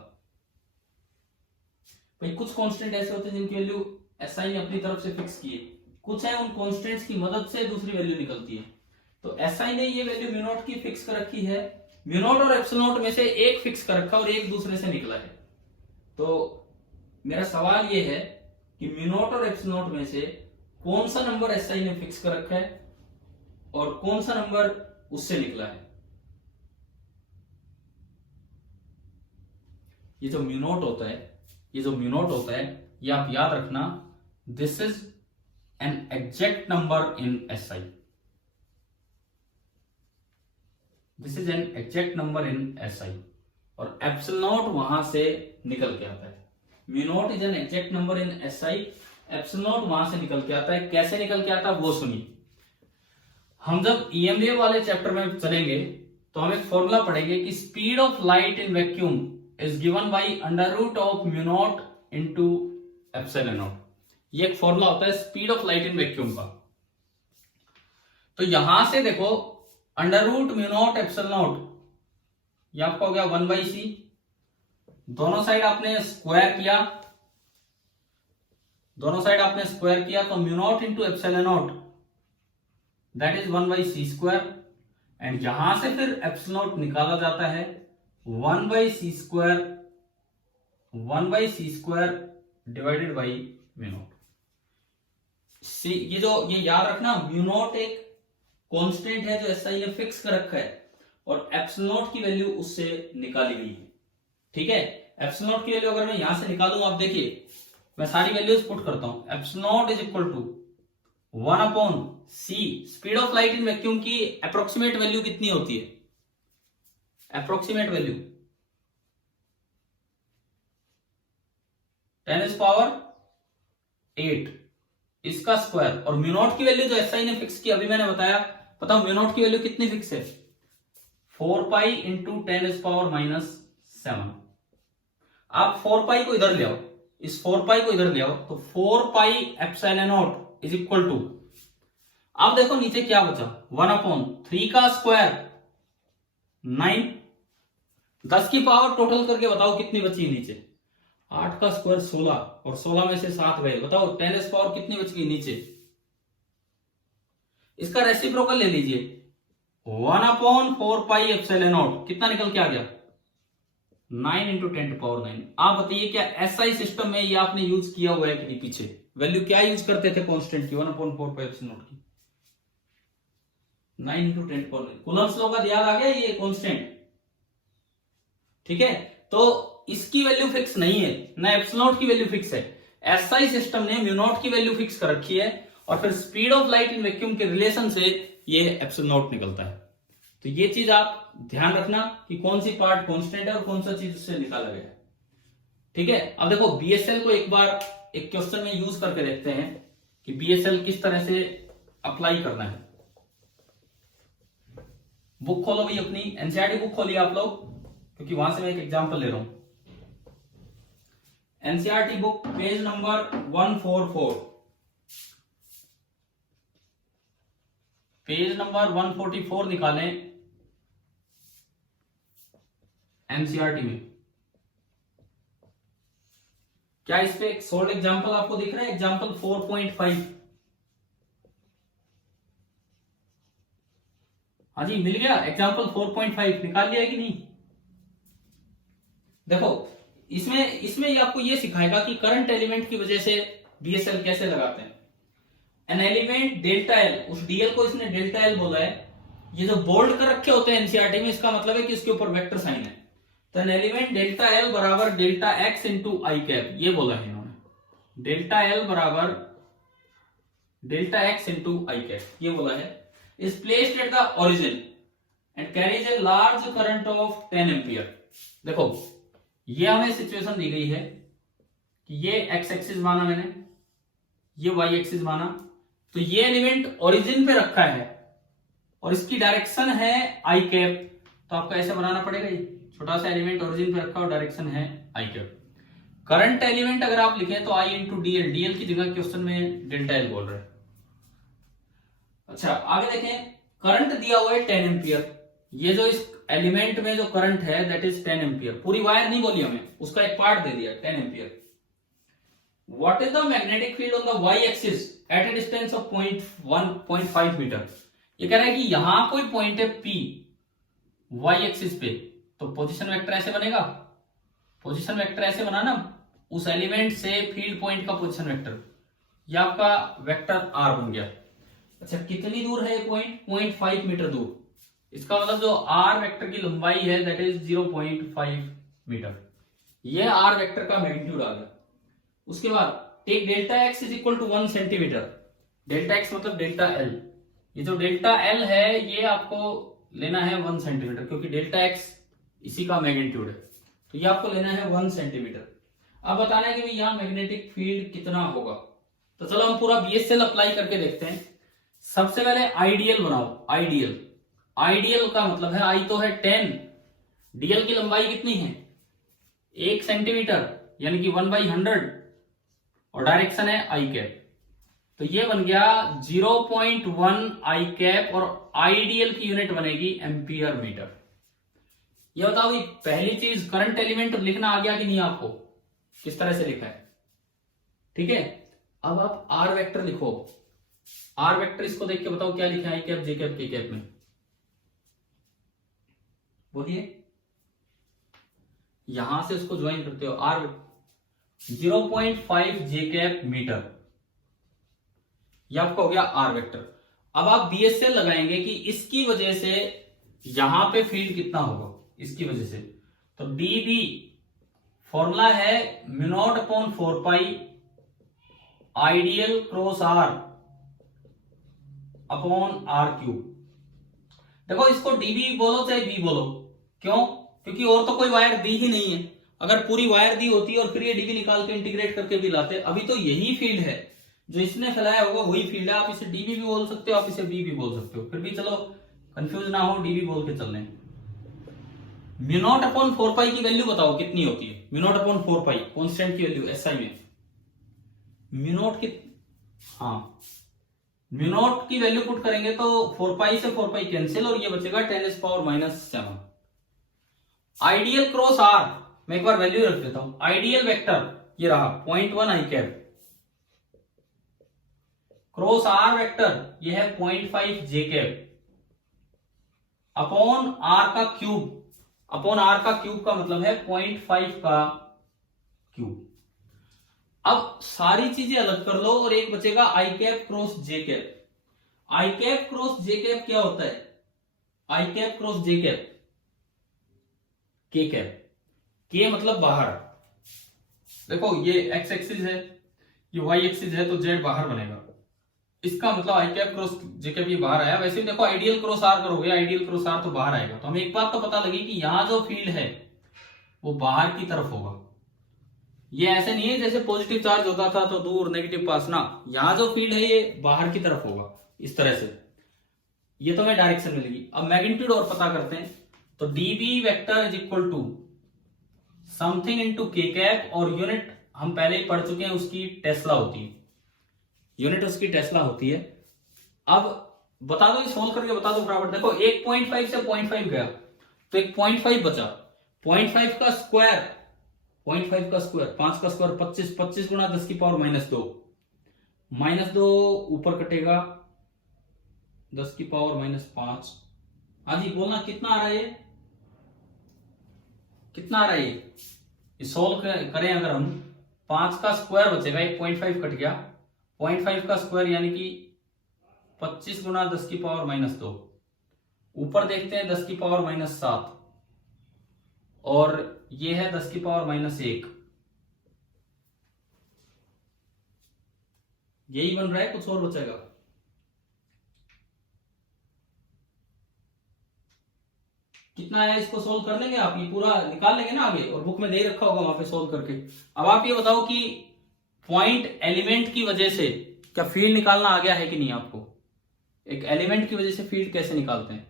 भाई कुछ कांस्टेंट ऐसे होते हैं जिनकी वैल्यू एसआई ने अपनी तरफ से फिक्स की है, कुछ है उन कांस्टेंट्स की मदद से दूसरी वैल्यू निकलती है। तो एसआई ने ये वैल्यू म्यू नॉट की फिक्स कर रखी है, म्यू नॉट और एप्सिलॉन नॉट में से एक फिक्स कर रखा और एक दूसरे से निकला है। तो मेरा सवाल ये है कि म्यू नॉट और एप्सिलॉन नॉट में से कौन सा नंबर एसआई ने फिक्स कर रखा है और कौन सा नंबर उससे निकला है। ये जो म्यू नॉट होता है, ये जो म्यू नॉट होता है, ये आप याद रखना, this is an exact number in SI, this is an exact number in SI, और एप्सिलॉन नॉट वहां से निकल के आता है। Mu naught is an exact number in SI, epsilon not वहां से निकल के आता है। कैसे निकल के आता है वो सुनिए। हम जब ईएमबीए वाले चैप्टर में चलेंगे तो हम एक फॉर्मूला पढ़ेंगे कि speed of light in vacuum is given by under root of mu not into epsilon not. ये एक फॉर्मूला होता है speed of light in vacuum का। तो यहां से देखो under root mu not epsilon not, ये आपका हो गया 1/c, दोनों साइड आपने स्क्वायर किया, दोनों साइड आपने स्क्वायर किया तो mu not into epsilon not that is 1/c square, and यहां से फिर एप्सिलॉन नॉट निकाला जाता है 1/c square divided by mu naught. ये याद रखना, म्यू नॉट एक कांस्टेंट है जो एसआई ने फिक्स कर रखा है और एप्सिलॉन नॉट की वैल्यू उससे निकाली गई है। ठीक है, एप्सिलॉन नॉट की वैल्यू अगर मैं यहां से निकालूं, आप देखिए मैं सारी वैल्यूज पुट करता हूं। Epsilon not is equal to 1/c, speed of light in vacuum की अप्रोक्सीमेट वैल्यू कितनी होती है? अप्रोक्सीमेट वैल्यू 10⁸, इसका स्क्वायर, और म्यू नॉट की वैल्यू जो एसआई ने फिक्स की, अभी मैंने बताया, पता म्यू नॉट की वैल्यू कितनी फिक्स है? 4 पाई इंटू 10⁻⁷। आप 4 पाई को इधर ले आओ, इस 4 पाई को इधर ले आओ, तो 4 pi epsilon not is equal to, अब देखो नीचे क्या बचा, 1/3 का स्क्वायर 9, 10 की पावर टोटल करके बताओ कितनी बची नीचे? 8 का स्क्वायर 16, और 16 में से 7 गए, बताओ 10 पावर कितनी बच गई नीचे? इसका रेसिप्रोकल ले लीजिए, 1/4 पाई एप्सिलॉन नॉट कितना निकल के आ गया? 9 इंटू 10⁻⁹। आप बताइए क्या SI सिस्टम में ये आपने यूज किया हुआ है कि नहीं? पीछे वैल्यू क्या यूज करते थे कांस्टेंट की? 1/4πε0 की 9 इंटू 10⁻⁹। कूलम्ब्स लॉ का याद आ गया ये कांस्टेंट, ठीक है। तो इसकी वैल्यू फिक्स नहीं है, ना एप्सिलॉन की वैल्यू फिक्स है। SI सिस्टम ने म्यू नॉट की वैल्यू फिक्स कर रखी है और फिर speed of light in vacuum के रिलेशन से ये एप्सिलॉन निकलता है। तो ये चीज आप ध्यान रखना कि कौन सी पार्ट कांस्टेंट है और कौन सा चीज उससे निकाला गया है, ठीक है। अब देखो BSL को एक बार एक क्वेश्चन में यूज करके देखते हैं कि BSL किस तरह से अप्लाई करना है। बुक खोलो भाई, अपनी एनसीईआरटी बुक खोलिए आप लोग, क्योंकि वहां से मैं एक एग्जांपल ले रहा हूं। NCERT book page number 144, page number 144 निकालें एनसीईआरटी में। क्या इस पे एक सोल्ड एग्जांपल आपको दिख रहा है? एग्जांपल 4.5। हाँ जी, मिल गया एग्जांपल 4.5, निकाल लिया कि नहीं? देखो इसमें ये आपको ये सिखाएगा कि करंट एलिमेंट की वजह से BSL कैसे लगाते हैं। एन एलिमेंट डेल्टा एल, उस डीएल को इसने डेल्टा एल बोला है। ये जो बोल्ड कर रखे होते हैं एनसीईआरटी में, इसका मतलब है कि इसके ऊपर वेक्टर साइन है। तो एन एलिमेंट डेल्टा एल बराबर डेल्टा एक्स इंटू आई कैप, ये बोला है इन्होंने। डेल्टा एल बराबर डेल्टा एक्स इंटू आई कैप, ये बोला है। Is placed at the origin and carries a large current of 10 ampere. देखो ये हमें सिचुएशन दी गई है कि ये एक्स एक्सिस माना मैंने, ये वाई एक्सिस माना। तो ये एलिमेंट ओरिजिन पे रखा है और इसकी डायरेक्शन है आई कैप। तो आपको ऐसे बनाना पड़ेगा, ये छोटा सा एलिमेंट ओरिजिन पे रखा और डायरेक्शन है आई कैप। करंट एलिमेंट अगर आप लिखें तो आई इंटू डीएल, डीएल की जगह क्वेश्चन में डेल्टा एल बोल रहे हैं। अच्छा आगे देखें, करंट दिया हुआ है 10 एम्पियर। ये जो इस एलिमेंट में जो करंट है दैट इज 10 एम्पियर। पूरी वायर नहीं बोली हमें, उसका एक पार्ट दे दिया 10 ampere. What is the magnetic field on the Y axis at a distance of 0.5 metre. ये कह रहा है कि यहां कोई पॉइंट है P वाई एक्सिस पे, तो पोजीशन वेक्टर ऐसे बनेगा। पोजीशन वेक्टर ऐसे बना ना, उस एलिमेंट से फील्ड पॉइंट का पोजीशन वेक्टर, ये आपका वेक्टर R बन गया। अच्छा कितनी दूर है ये पॉइंट? 0.5 मीटर दूर। इसका मतलब जो R वेक्टर की लंबाई है दैट इज 0.5 मीटर। ये R वेक्टर का मैग्नीट्यूड आ गया। उसके बाद take delta X is equal to 1 centimetre. Delta X मतलब डेल्टा एल। ये जो डेल्टा एल है ये आपको लेना है 1 सेंटीमीटर, क्योंकि डेल्टा एक्स इसी का मैग्नीट्यूड है। तो ये आपको लेना है 1 सेंटीमीटर। अब बताना है कि भाई यहाँ मैग्नेटिक फील्ड कितना होगा। तो चलो हम पूरा BSL अप्लाई करके देखते हैं। सबसे पहले आइडियल बनाओ। आइडियल, आइडियल का मतलब है आई तो है 10, डीएल की लंबाई कितनी है 1 सेंटीमीटर, यानी कि 1/100, और डायरेक्शन है आई कैप। तो ये बन गया 0.1 आई कैप और आइडियल की यूनिट बनेगी एम्पियर मीटर। ये बताओ भाई, पहली चीज करंट एलिमेंट लिखना आ गया कि नहीं आपको? किस तरह से लिखा है, ठीक है। अब आप आर वेक्टर लिखो। आर वेक्टर इसको देख के बताओ क्या लिखा है आई कैप, जे कैप, के कैप में, बोलिए। यहां से उसको ज्वाइन करते हो, आर 0.5 जे कैप मीटर, यह आपका हो गया आर वेक्टर। अब आप BSL लगाएंगे कि इसकी वजह से यहां पे फील्ड कितना होगा, इसकी वजह से। तो dB फॉर्मूला है μ0/4π Idl cross R upon R3। देखो इसको dB बोलो चाहे B बोलो, क्यों? क्योंकि और तो कोई वायर दी ही नहीं है। अगर पूरी वायर दी होती और फिर ये dB निकाल के इंटीग्रेट करके भी लाते, अभी तो यही फील्ड है जो इसने फैलाया होगा, वही फील्ड है। आप इसे dB भी बोल सकते हो, आप इसे B भी बोल सकते हो, फिर भी चलो कंफ्यूज ना हो, dB बोल के चलने। μ0/4π की वैल्यू बताओ कितनी होती है? μ0/4π कांस्टेंट की वैल्यू SI में μ0 की, हाँ μ0 की वैल्यू पुट करेंगे तो 4π से 4π कैंसिल और ये बचेगा 10⁻⁷। आइडियल क्रॉस R, मैं एक बार वैल्यू रख देता हूं। आइडियल वेक्टर ये रहा 0.1 आई कैप, क्रॉस R वेक्टर ये है 0.5 जे कैप, अपॉन R का क्यूब। अपॉन आर का क्यूब का मतलब है 0.5 का क्यूब। अब सारी चीजें अलग कर लो और एक बचेगा आई कैप क्रॉस जे कैप। आई कैप क्रॉस जे कैप क्या होता है? आई कैप क्रॉस जे कैप के कैप। के मतलब बाहर। देखो ये एक्स एक्सिस है, ये वाई एक्सिस है, तो जेड बाहर बनेगा। इसका मतलब आई कैप क्रॉस जे कैप ये बाहर आया। वैसे भी देखो आइडियल क्रॉस आर करोगे, आइडियल क्रॉस आर तो बाहर आएगा। तो हमें एक बात तो पता लगी कि यहां जो फील्ड है वो बाहर की तरफ होगा। ये ऐसे नहीं है जैसे पॉजिटिव चार्ज होता था तो दूर नेगेटिव पास ना, यहां जो फील्ड है ये बाहर की तरफ होगा इस तरह से। ये तो हमें डायरेक्शन मिलेगी। अब मैग्नीट्यूड और पता करते हैं। तो dB vector is equal to something into K cap, और यूनिट हम पहले ही पढ़ चुके हैं, उसकी टेस्ला होती है। यूनिट उसकी टेस्ला होती है। अब बता दो, सोल्व करके बता दो फटाफट। देखो 1.5 से 0.5 गया तो एक 0.5 बचा। 0.5 का स्क्वायर, 0.5 का स्क्वायर 5 का स्क्वायर 25, 25 गुणा 10 की पावर -2, -2 ऊपर कटेगा 10 की पावर -5। हाँ जी बोलना कितना आ रहा है? कितना आ रहा है ये सोल्व करें अगर हम, 5 का स्क्वायर बचेगा, 1.5 कट गया, 0.5 का स्क्वायर यानी कि 25 गुणा 10 की पावर -2, ऊपर देखते हैं 10 की पावर -7, और ये है 10 की पावर -1। यही बन रहा है, कुछ और बचेगा? कितना है इसको सोल्व कर लेंगे आप? ये पूरा निकाल लेंगे ना आगे, और बुक में दे रखा होगा वहां पे सोल्व करके। अब आप ये बताओ कि पॉइंट एलिमेंट की वजह से क्या फील्ड निकालना आ गया है कि नहीं आपको? एक एलिमेंट की वजह से फील्ड कैसे निकालते हैं?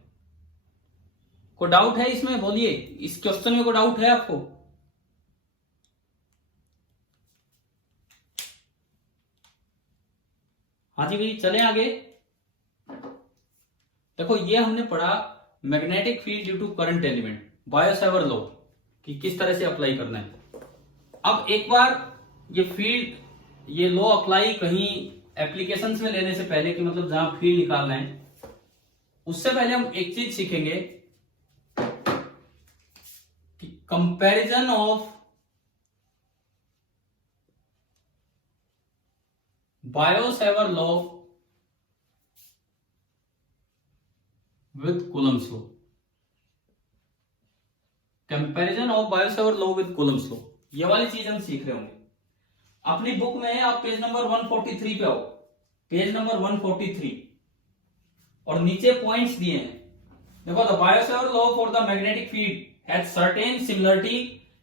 कोई डाउट है इसमें? बोलिए, इस क्वेश्चन में कोई डाउट है आपको? हाँ जी भाई चलें आगे। देखो ये हमने पढ़ा magnetic field due to current element, Biot Savart law कि किस तरह से अप्लाई करना है। अब एक बार ये फील्ड, ये लॉ अप्लाई कहीं एप्लीकेशंस में लेने से पहले, कि मतलब जहां फील्ड निकालना है, उससे पहले हम एक चीज सीखेंगे कि comparison of Biot Savart law with Coulomb's law. Comparison of Biot Savart law with Coulomb's law, ये वाली चीज हम सीख रहे होंगे। अपनी बुक में आप पेज नंबर 143 पे आओ, पेज नंबर 143, और नीचे पॉइंट्स दिए हैं। देखो the Biot Savart law for the magnetic field has certain similarity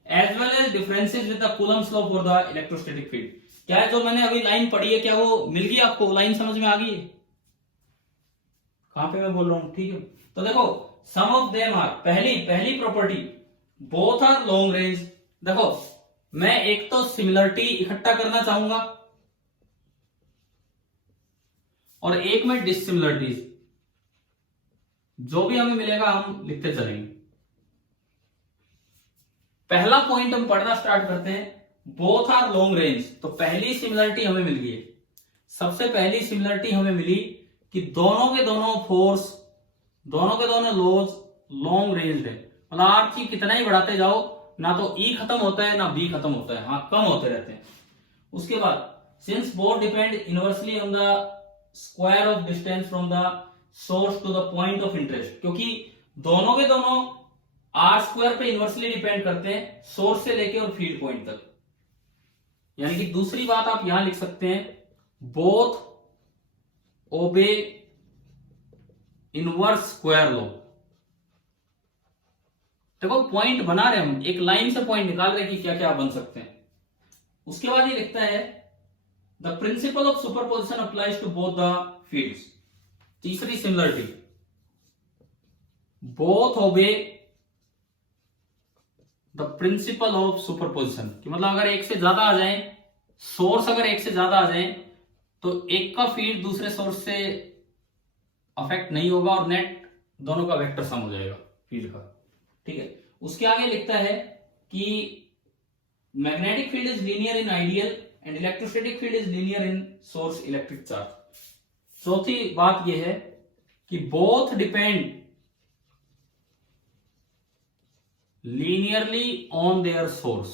as well as differences with the Coulomb's law for the electrostatic field. क्या है जो मैंने अभी लाइन पढ़ी है, क्या वो मिल गई आपको? लाइन समझ में आ गई है? कहां पे मैं बोल रहा हूं? ठीक है, तो देखो सम ऑफ देम आर, पहली property, both are long range. देखो मैं एक तो सिमिलरिटी इकट्ठा करना चाहूंगा और एक में डिसिमिलरिटीज, जो भी हमें मिलेगा हम लिखते चलेंगे। पहला पॉइंट हम पढ़ना स्टार्ट करते हैं, बोथ आर लॉन्ग रेंज। तो पहली सिमिलरिटी हमें मिल गई है। सबसे पहली सिमिलरिटी हमें मिली कि दोनों के दोनों फोर्स, दोनों के दोनों लॉज लॉन्ग रेंज है। मतलब आर की कितना ही बढ़ाते जाओ, ना तो ई खत्म होता है ना बी खत्म होता है, हाँ कम होते रहते हैं। उसके बाद since both depend inversely on the square of distance from the source to the point of interest, क्योंकि दोनों के दोनों आर स्क्वायर पे इनवर्सली डिपेंड करते हैं, सोर्स से लेके और फील्ड पॉइंट तक। यानी कि दूसरी बात आप यहां लिख सकते हैं, बोथ ओबे इनवर्स स्क्वायर लॉ। देखो पॉइंट बना रहे हम, एक लाइन से पॉइंट निकाल रहे कि क्या क्या बन सकते हैं। उसके बाद ये लिखता है the principle of superposition applies to both the fields. तीसरी similarity, both obey the principle of superposition, कि मतलब अगर एक से ज्यादा आ जाए, सोर्स अगर एक से ज्यादा आ जाए, तो एक का फील्ड दूसरे सोर्स से अफेक्ट नहीं होगा और नेट दोनों का वेक्टर सम हो जाएगा फील्ड का। ठीक है, उसके आगे लिखता है कि magnetic field is linear in ideal and electrostatic field is linear in source electric charge. चौथी बात यह है कि both depend linearly on their source.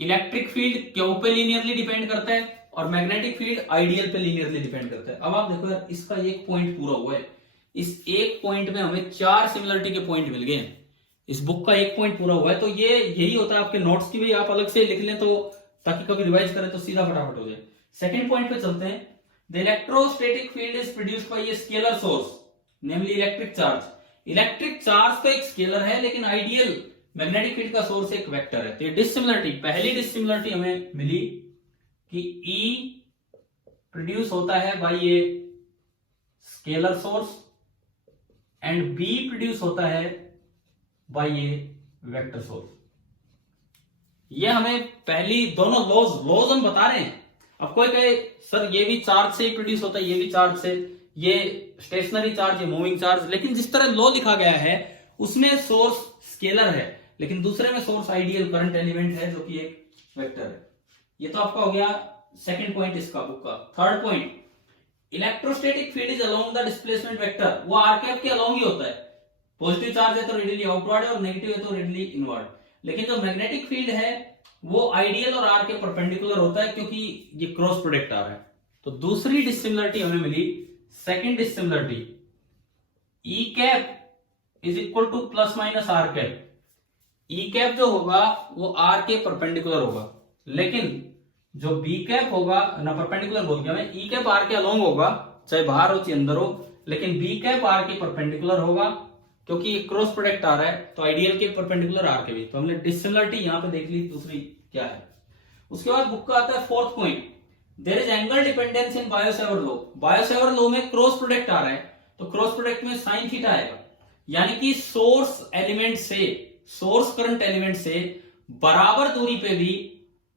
Electric field क्यों पे लीनियरली डिपेंड करता है और मैग्नेटिक फील्ड आइडियल पे लीनियरली डिपेंड करता है। अब आप देखो यार, इसका एक पॉइंट पूरा हुआ है, इस एक पॉइंट में हमें 4 सिमिलरिटी के पॉइंट मिल गए हैं। इस बुक का एक पॉइंट पूरा हुआ है, तो ये यही होता है आपके नोट्स की भी आप अलग से लिख लें तो, ताकि कभी रिवाइज करें तो सीधा फटाफट हो जाए। सेकंड पॉइंट पे चलते हैं। The electrostatic field is produced by a scalar source, namely electric charge. Electric charge तो एक स्केलर है, लेकिन आइडियल मैग्नेटिक फील्ड का सोर्स एक वेक्टर है। तो ये डिसिमिलरिटी, पहली डिसिमिलरिटी हमें मिली कि E प्रोड्यूस होता है by a scalar source and B produce होता है बाय ए वेक्टर सोर्स। ये हमें पहली दोनों लॉज हम बता रहे हैं। अब कोई कहे सर ये भी चार्ज से ही प्रोड्यूस होता है, ये भी चार्ज से, ये स्टेशनरी चार्ज, ये मूविंग चार्ज, लेकिन जिस तरह लॉ लिखा गया है उसमें सोर्स स्केलर है, लेकिन दूसरे में सोर्स आइडियल करंट एलिमेंट है जो कि एक वेक्टर है। ये तो आपका हो गया सेकंड पॉइंट इसका बुक का। Third point, electrostatic field is along the displacement vector. वो आर कैप के अलोंग ही होता है। पॉजिटिव चार्ज है तो रेडियली आउटवर्ड है और नेगेटिव है तो रेडियली इनवर्ड। लेकिन जो मैग्नेटिक फील्ड है वो आइडियल और आर के परपेंडिकुलर होता है, क्योंकि ये क्रॉस प्रोडक्ट आ रहा है। तो दूसरी डिसिमिलरिटी हमें मिली, second dissimilarity, E cap is equal to plus minus r cap. E cap जो होगा वो आर के परपेंडिकुलर होगा, लेकिन जो बी कैप होगा ना, परपेंडिकुलर बोल गया मैं, ई कैप आर के अलोंग होगा, चाहे बाहर हो चाहे अंदर हो, लेकिन बी कैप आर के परपेंडिकुलर होगा, क्योंकि क्रॉस प्रोडक्ट आ रहा है तो आइडियल के परपेंडिकुलर आर के भी। तो हमने डिसिमिलरिटी यहां पे देख ली, दूसरी क्या है। उसके बाद बुक का आता है fourth point, there is angle dependence in Biot Savart law. Biot Savart law में क्रॉस प्रोडक्ट आ रहा है, तो क्रॉस प्रोडक्ट में साइन थीटा आएगा, यानी कि सोर्स एलिमेंट से, सोर्स करंट एलिमेंट से बराबर दूरी पे भी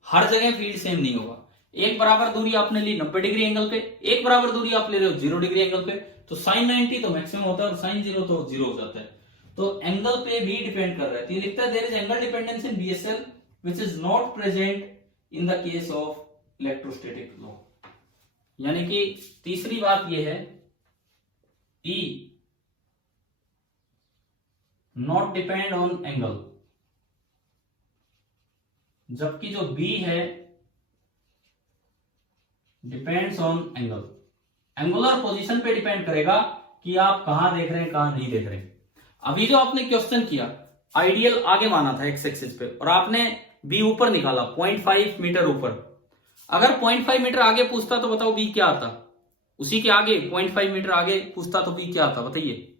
हर जगह फील्ड सेम नहीं होगा। एक बराबर दूरी आपने ली 90 डिग्री एंगल पे, एक बराबर दूरी आप ले रहे हो 0 डिग्री एंगल पे, तो साइन 90 तो मैक्सिमम होता है और साइन 0 तो 0 हो जाता है। तो एंगल पे भी डिपेंड कर रहा है। तो ये लिखता है there is angle dependence in BSL which is not present in the case of electrostatic law. यानी कि तीसरी बात ये है, E not depend on angle, जबकि जो B है depends on angle. Angular position पे डिपेंड करेगा कि आप कहां देख रहे हैं कहां नहीं देख रहे हैं। अभी जो आपने क्वेश्चन किया, आइडियल आगे माना था एक्स एक्सिस पे और आपने बी ऊपर निकाला 0.5 मीटर ऊपर। अगर 0.5 मीटर आगे पूछता तो बताओ बी क्या आता, उसी के आगे 0.5 मीटर आगे पूछता तो बी क्या आता, बताइए।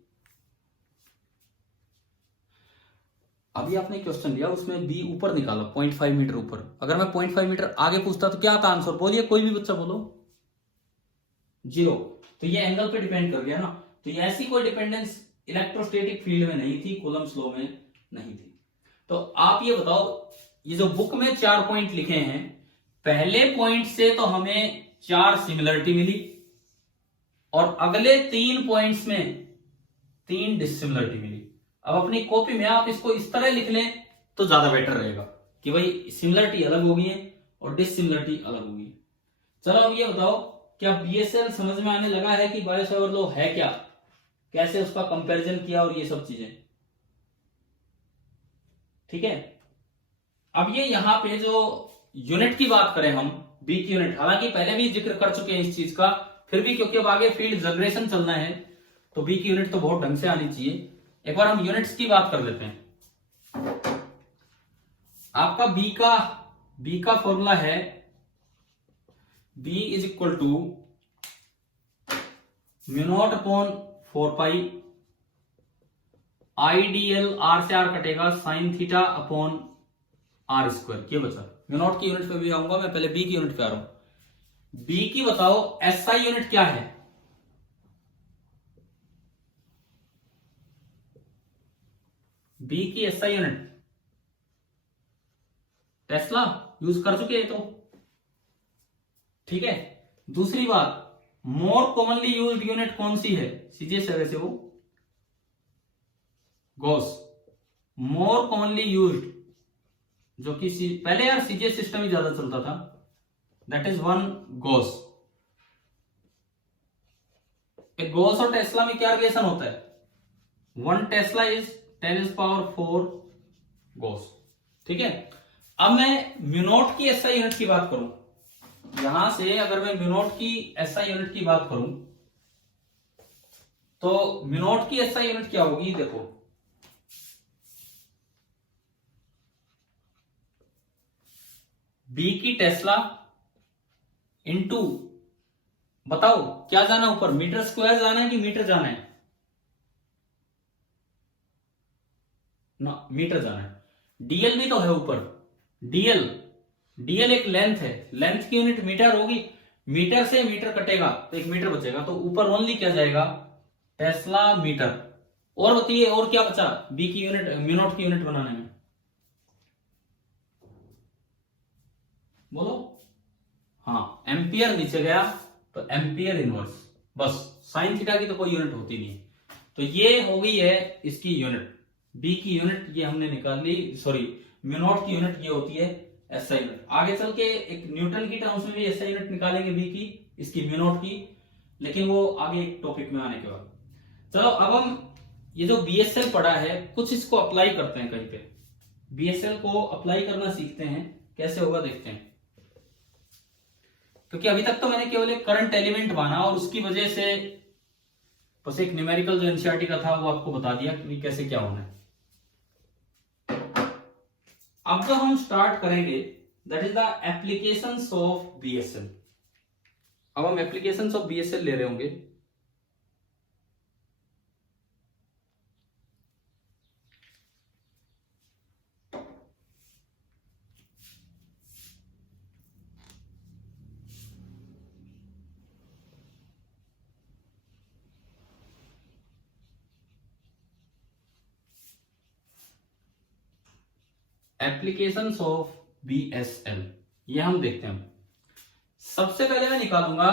अभी आपने क्वेश्चन लिया, उसमें बी ऊपर निकाला 0.5 मीटर ऊपर, अगर मैं 0.5 मीटर आगे पूछता तो क्या आता आंसर, बोलिए कोई भी बच्चा बोलो, 0। तो ये एंगल पे डिपेंड कर गया ना। तो ये ऐसी कोई डिपेंडेंस इलेक्ट्रोस्टैटिक फील्ड में नहीं थी, कूलम्स लॉ में नहीं थी। तो आप ये बताओ, ये जो बुक में 4 पॉइंट लिखे हैं, पहले पॉइंट से तो हमें 4 सिमिलरिटी मिली और अगले 3 पॉइंट्स में 3 डिसिमिलरिटी मिली। अब अपनी कॉपी में आप इसको इस तरह लिख लें तो ज्यादा बेटर रहेगा कि भाई सिमिलरिटी अलग हो गई है और डिसिमिलरिटी अलग हो गई है। चलो अब ये बताओ, क्या बीएसएल समझ में आने लगा है कि बायोसेवर लॉ है क्या, कैसे उसका कंपैरिजन किया और ये सब चीजें, ठीक है। अब ये यहां पे जो यूनिट की बात करें हम, बी की यूनिट, हालांकि पहले भी जिक्र कर चुके हैं इस चीज का, फिर भी क्योंकि अब आगे फील्ड जनरेशन चलना है तो बी की यूनिट तो बहुत ढंग से आनी चाहिए। एक बार हम यूनिट्स की बात कर लेते हैं। आपका बी का फॉर्मूला है, B is equal to mu naught upon 4 pi, IDL r से आर कटेगा sine theta upon r square. ये बचा, म्यू0 की यूनिट पे भी आऊंगा, मैं पहले बी की यूनिट पे आ रहा हूं। बी की बताओ एसआई यूनिट क्या है, बी की एसआई यूनिट टेस्ला यूज कर चुके हैं तो ठीक है। दूसरी बात, मोर कॉमनली यूज्ड यूनिट कौन सी है, सीजीएस है वैसे वो, गॉस। मोर कॉमनली यूज्ड, जो कि पहले यार सीजीएस सिस्टम ही ज्यादा चलता था, दैट इज 1 गॉस। एक गॉस और टेस्ला में क्या रिलेशन होता है, 1 टेस्ला इज 10⁻⁴ गॉस। ठीक है, अब मैं मिनोट की एसआई यूनिट की बात करूं, यहां से अगर मैं मिनोट की एसआई यूनिट की बात करूं तो मिनोट की एसआई यूनिट क्या होगी, देखो बी की टेस्ला इंटू, बताओ क्या जाना ऊपर, मीटर स्क्वायर जाना है कि मीटर जाना है ना, मीटर जाना है। डीएल भी तो है ऊपर, डीएल, डीएल एक लेंथ है, लेंथ की यूनिट मीटर होगी, मीटर से मीटर कटेगा तो एक मीटर बचेगा, तो ऊपर ओनली क्या जाएगा, टेस्ला मीटर। और बताइए और क्या बचा बी की यूनिट, मिनोट की यूनिट बनाने में, बोलो। हाँ, एम्पियर नीचे गया तो एम्पियर इनवर्स, बस साइन थीटा की तो कोई यूनिट होती नहीं है। तो ये हो गई है इसकी यूनिट, बी की यूनिट ये हमने निकाल ली, सॉरी मिनोट की यूनिट ये होती है एसआई यूनिट। आगे चल के एक न्यूटन की टर्म्स में भी एसआई यूनिट निकालेंगे बी की, इसकी मिनोट की, लेकिन वो आगे एक टॉपिक में आने के बाद। चलो अब हम ये जो बीएसएल पढ़ा है कुछ इसको अप्लाई करते हैं कहीं पे, बीएसएल को अप्लाई करना सीखते हैं, कैसे होगा देखते हैं। क्योंकि अभी तक तो मैंने केवल एक करंट एलिमेंट माना और उसकी वजह से बस एक न्यूमेरिकल जो एनसीईआरटी का था वो आपको बता दिया कि कैसे क्या होना है। अब जो हम स्टार्ट करेंगे that is the applications of BSL. अब हम एप्लीकेशंस ऑफ बीएसएल ले रहे होंगे। एप्लीकेशंस ऑफ बीएसएल ये हम देखते हैं। सबसे पहले मैं निकालूंगा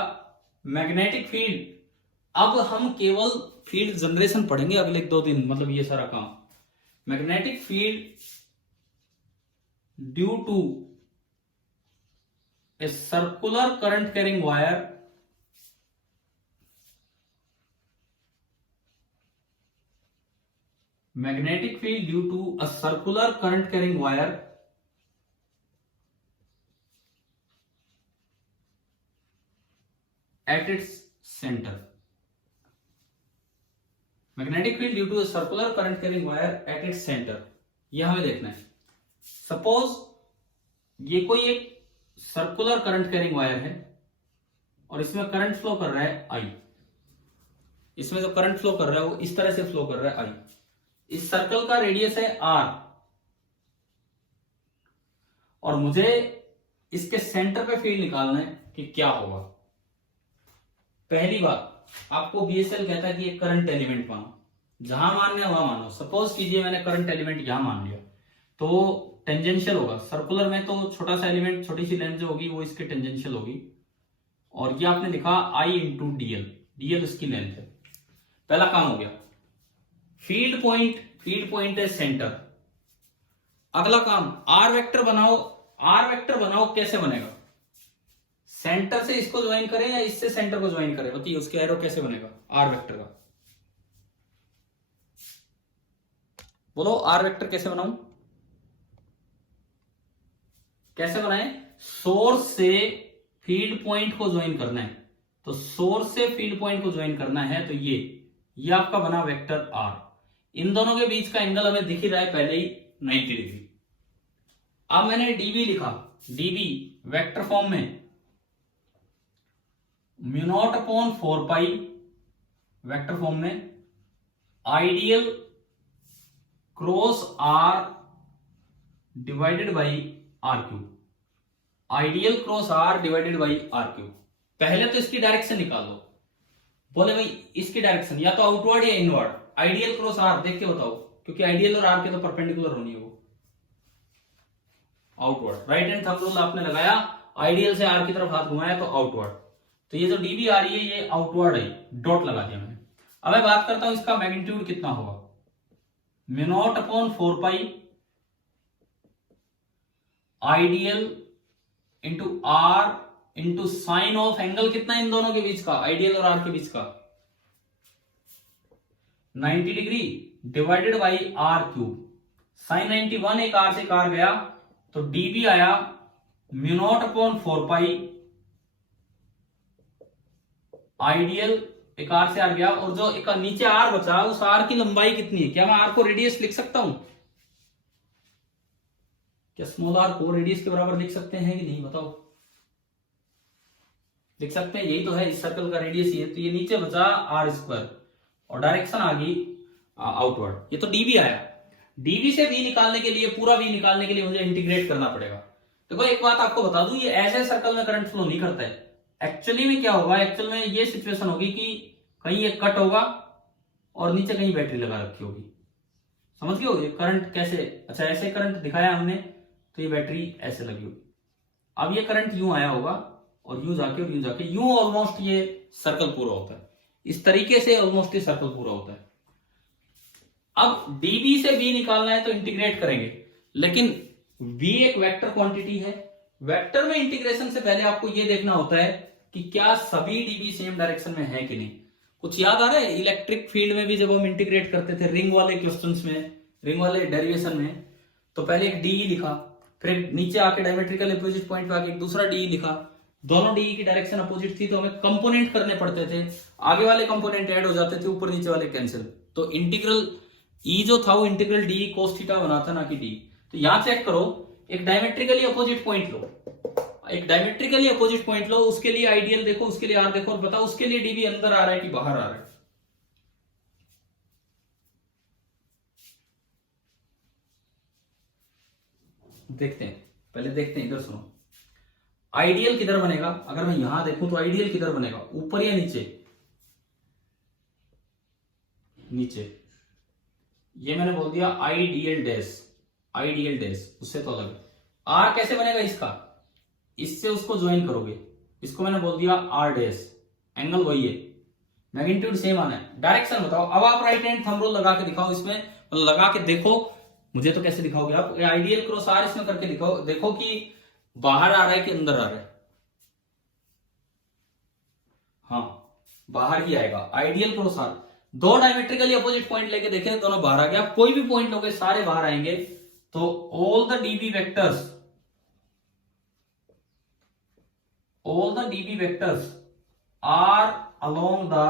मैग्नेटिक फील्ड। अब हम केवल फील्ड जनरेशन पढ़ेंगे अगले 2 दिन, मतलब ये सारा काम। Magnetic field due to a circular current carrying wire magnetic field due to a circular current carrying wire at its center। magnetic field due to a circular current carrying wire at its center, यह हमें देखना है। Suppose ये कोई एक circular current carrying wire है और इसमें करंट फ्लो कर रहा है आई, इसमें जो करंट फ्लो कर रहा है वो इस तरह से फ्लो कर रहा है आई। इस सर्कल का रेडियस है आर और मुझे इसके सेंटर पे फील्ड निकालना है कि क्या होगा। पहली बात, आपको बीएसएल कहता है कि एक करंट एलिमेंट मानो, जहां मानना है वहां मानो। सपोज कीजिए मैंने करंट एलिमेंट यहां मान लिया तो टेंजेंशियल होगा। सर्कुलर में तो छोटा सा एलिमेंट, छोटी सी लेंथ जो होगी वो इसके टेंजेंशियल होगी, और ये आपने लिखा आई इंटू डीएल, डीएल उसकी लेंथ है। पहला काम हो गया। फील्ड पॉइंट है सेंटर। अगला काम आर वेक्टर बनाओ। आर वेक्टर बनाओ, कैसे बनेगा, सेंटर से इसको ज्वाइन करें या इससे सेंटर को ज्वाइन करें, बताइए उसके एरो कैसे बनेगा आर वेक्टर का, बोलो आर वेक्टर कैसे बनाऊं, कैसे बनाए। सोर्स से फील्ड पॉइंट को ज्वाइन करना है, तो सोर्स से फील्ड पॉइंट को ज्वाइन करना है, तो ये आपका बना वेक्टर आर। इन दोनों के बीच का एंगल हमें दिख ही रहा है पहले ही 90 डिग्री। अब मैंने डीबी लिखा, डीबी वेक्टर फॉर्म में mu upon 4 pi, vector form में I dl cross R divided by R cube, I dl cross R divided by R cube. पहले तो इसकी डायरेक्शन निकाल लो, बोले भाई इसकी डायरेक्शन या तो आउटवर्ड या इनवर्ड। आइडियल क्रॉस आर देख के बताओ, क्योंकि आइडियल और आर के तो परपेंडिकुलर होनी है वो, outward. Right hand thumb rule आपने लगाया, आइडियल से आर की तरफ हाथ घुमाया तो आउटवर्ड। तो ये जो डीबी आ रही है ये आउटवर्ड है, डॉट लगा दिया मैंने। अब मैं बात करता हूं इसका मैग्नीट्यूड कितना होगा, mu naught upon 4 pi Idl into r into sine of angle कितना इन दोनों के बीच का, आइडियल और आर के बीच का 90 degree, divided by R cube. Sine 91 एक आर से कार गया तो डीबी आया mu not upon 4 pi I dl, एक आर से आर गया, और जो एक नीचे आर बचा उस आर की लंबाई कितनी है? क्या मैं आर को रेडियस लिख सकता हूं? क्या स्मॉल आर को रेडियस के बराबर लिख सकते हैं कि नहीं? बताओ। लिख सकते हैं, यही तो है, इस सर्कल का रेडियस ये, तो ये नीचे बचा आर स्क्वायर और डायरेक्शन आ गई आउटवर्ड। ये तो डीबी आया। डीबी से वी निकालने के लिए, पूरा वी निकालने के लिए मुझे इंटीग्रेट करना पड़ेगा। देखो एक बात आपको बता दूं, ये ऐसे सर्कल में करंट फ्लो नहीं करता है। एक्चुअली में क्या होगा, एक्चुअल में ये सिचुएशन होगी कि कहीं ये कट होगा और नीचे कहीं बैटरी लगा रखी होगी। समझ गए हो ये करंट कैसे? अच्छा, ऐसे करंट दिखाया हमने तो ये बैटरी ऐसे लगी होगी। अब ये करंट यूं आया होगा और यूं जाके और यूं जाके, यूं ऑलमोस्ट ये सर्कल पूरा होता है। इस तरीके से ऑलमोस्ट ये सर्कल पूरा होता है। अब डीबी से वी निकालना है तो इंटीग्रेट करेंगे, लेकिन वी एक वेक्टर क्वांटिटी है। वेक्टर में इंटीग्रेशन से पहले आपको यह देखना होता है कि क्या सभी डीबी सेम डायरेक्शन में है कि नहीं। कुछ याद आ रहा है इलेक्ट्रिक फील्ड में भी जब हम इंटीग्रेट करते थे रिंग वाले क्वेश्चंस में, रिंग वाले डेरिवेशन में, तो पहले एक डीई लिखा, फिर नीचे आके डायमेट्रिकल अपोजिट पॉइंट पे आके एक दूसरा डीई लिखा। दोनों डीई की डायरेक्शन अपोजिट थी तो हमें कंपोनेंट करने पड़ते थे, आगे वाले कंपोनेंट ऐड हो जाते थे, ऊपर नीचे वाले कैंसिल। तो इंटीग्रल ई जो था वो इंटीग्रल डी कोस थीटा बना था, ना कि डी। तो यहां चेक करो, एक डायमेट्रिकली अपोजिट पॉइंट लो, एक डायमेट्रिकली अपोजिट पॉइंट लो, उसके लिए आइडियल देखो, उसके लिए आर देखो, और बताओ उसके लिए डीबी अंदर आ रहा है कि बाहर आ रहा है? देखते हैं, पहले देखते हैं, इधर सुनो। आइडियल किधर बनेगा? अगर मैं यहां देखूं तो आइडियल किधर बनेगा, ऊपर या नीचे? नीचे। ये मैंने बोल दिया आइडियल डैश, आइडियल डैश, उससे तो अलग। आर कैसे बनेगा इसका? इससे उसको ज्वाइन करोगे, इसको मैंने बोल दिया आर डैश, एंगल वही है, मैग्नीट्यूड सेम आना है। डायरेक्शन बताओ। अब आप राइट हैंड थंब रूल लगा के दिखाओ, इसमें लगा के देखो, मुझे तो कैसे दिखाओगे आप? आइडियल क्रॉस आर इसमें करके दिखाओ, देखो कि बाहर आ रहा है कि अंदर आ रहा है। हाँ, बाहर ही आएगा। आइडियल क्रॉस आर, दो डायमेट्रिकली अपोजिट पॉइंट लेके देखे, दोनों बाहर आ गया। कोई भी पॉइंट लोगे सारे बाहर आएंगे। तो all the dB vectors, all the dB vectors are along the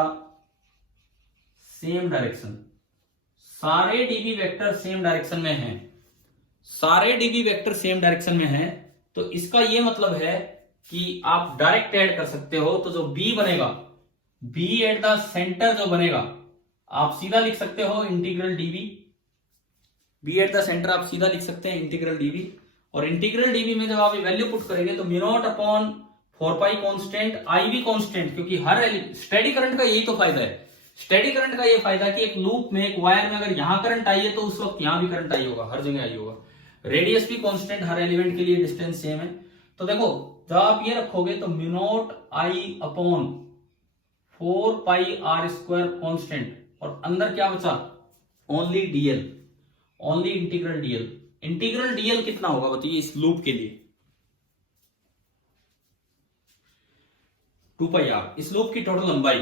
same direction। सारे dB वेक्टर सेम डायरेक्शन में हैं, सारे dB वेक्टर सेम डायरेक्शन में हैं। तो इसका ये मतलब है कि आप डायरेक्ट ऐड कर सकते हो। तो जो B बनेगा, B एट द सेंटर जो बनेगा, आप सीधा लिख सकते हो integral dB। B at the centre आप सीधा लिख सकते हैं इंटीग्रल dB। और इंटीग्रल dB में जब आप वैल्यू पुट करेंगे तो mu not upon 4 pi constant, I भी कांस्टेंट, क्योंकि हर स्टेडी करंट का यही तो फायदा है। स्टेडी करंट का ये फायदा कि एक लूप में, एक वायर में अगर यहां करंट आई है तो उस वक्त यहां भी करंट आई होगा, हर जगह आई होगा। रेडियस भी कांस्टेंट, हर एलिमेंट के लिए डिस्टेंस सेम है। तो देखो जब आप ये रखोगे तो mu not I upon 4 pi R square constant, और अंदर क्या बचा? Only dl, only integral dl. Integral dl कितना होगा बताइए इस लूप के लिए? 2 पाई आर, इस लूप की टोटल लंबाई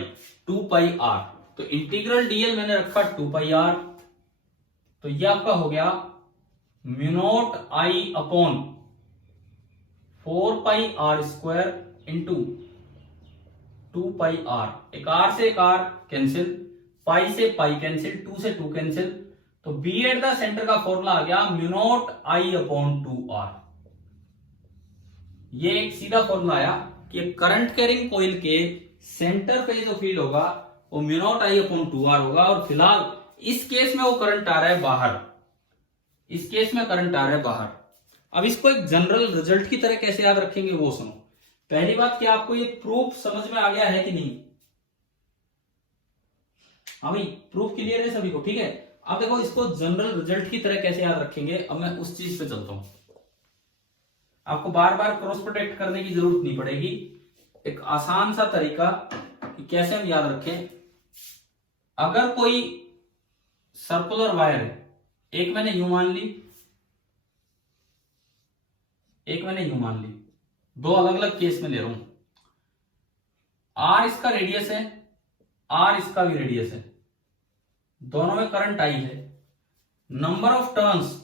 2 पाई आर। तो इंटीग्रल डीएल मैंने रखा 2 पाई आर, तो ये आपका हो गया mu not I upon 4 pi R square into 2 pi R. एक आर से एक आर कैंसिल, पाई से पाई कैंसिल, 2 से 2 कैंसिल। तो बी एट द सेंटर का फॉर्मूला आ गया mu not I upon 2 R. ये एक सीधा फॉर्मूला आया कि करंट कैरिंग कॉइल के सेंटर पे जो फील्ड होगा वो mu not I upon 2 R होगा। और फिलहाल इस केस में वो करंट आ रहा है बाहर, इस केस में करंट आ रहा है बाहर। अब इसको एक जनरल रिजल्ट की तरह कैसे याद रखेंगे वो सुनो। पहली बात, क्या आपको ये प्रूफ समझ में आ गया है कि नहीं? हाँ भाई, प्रूफ क्लियर है सभी को? ठीक है। अब देखो इसको जनरल रिजल्ट की तरह कैसे याद रखेंगे, अब मैं उस चीज पे चलता हूं। आपको बार बार क्रॉस प्रोटेक्ट करने की जरूरत नहीं पड़ेगी। एक आसान सा तरीका कि कैसे हम याद रखें। अगर कोई सर्कुलर वायर है, एक मैंने यूं मान ली, एक मैंने यूं मान ली, दो अलग अलग केस में ले रहा हूं। आर इसका रेडियस है, आर इसका भी रेडियस है। दोनों में करंट आई है, नंबर ऑफ टर्न्स,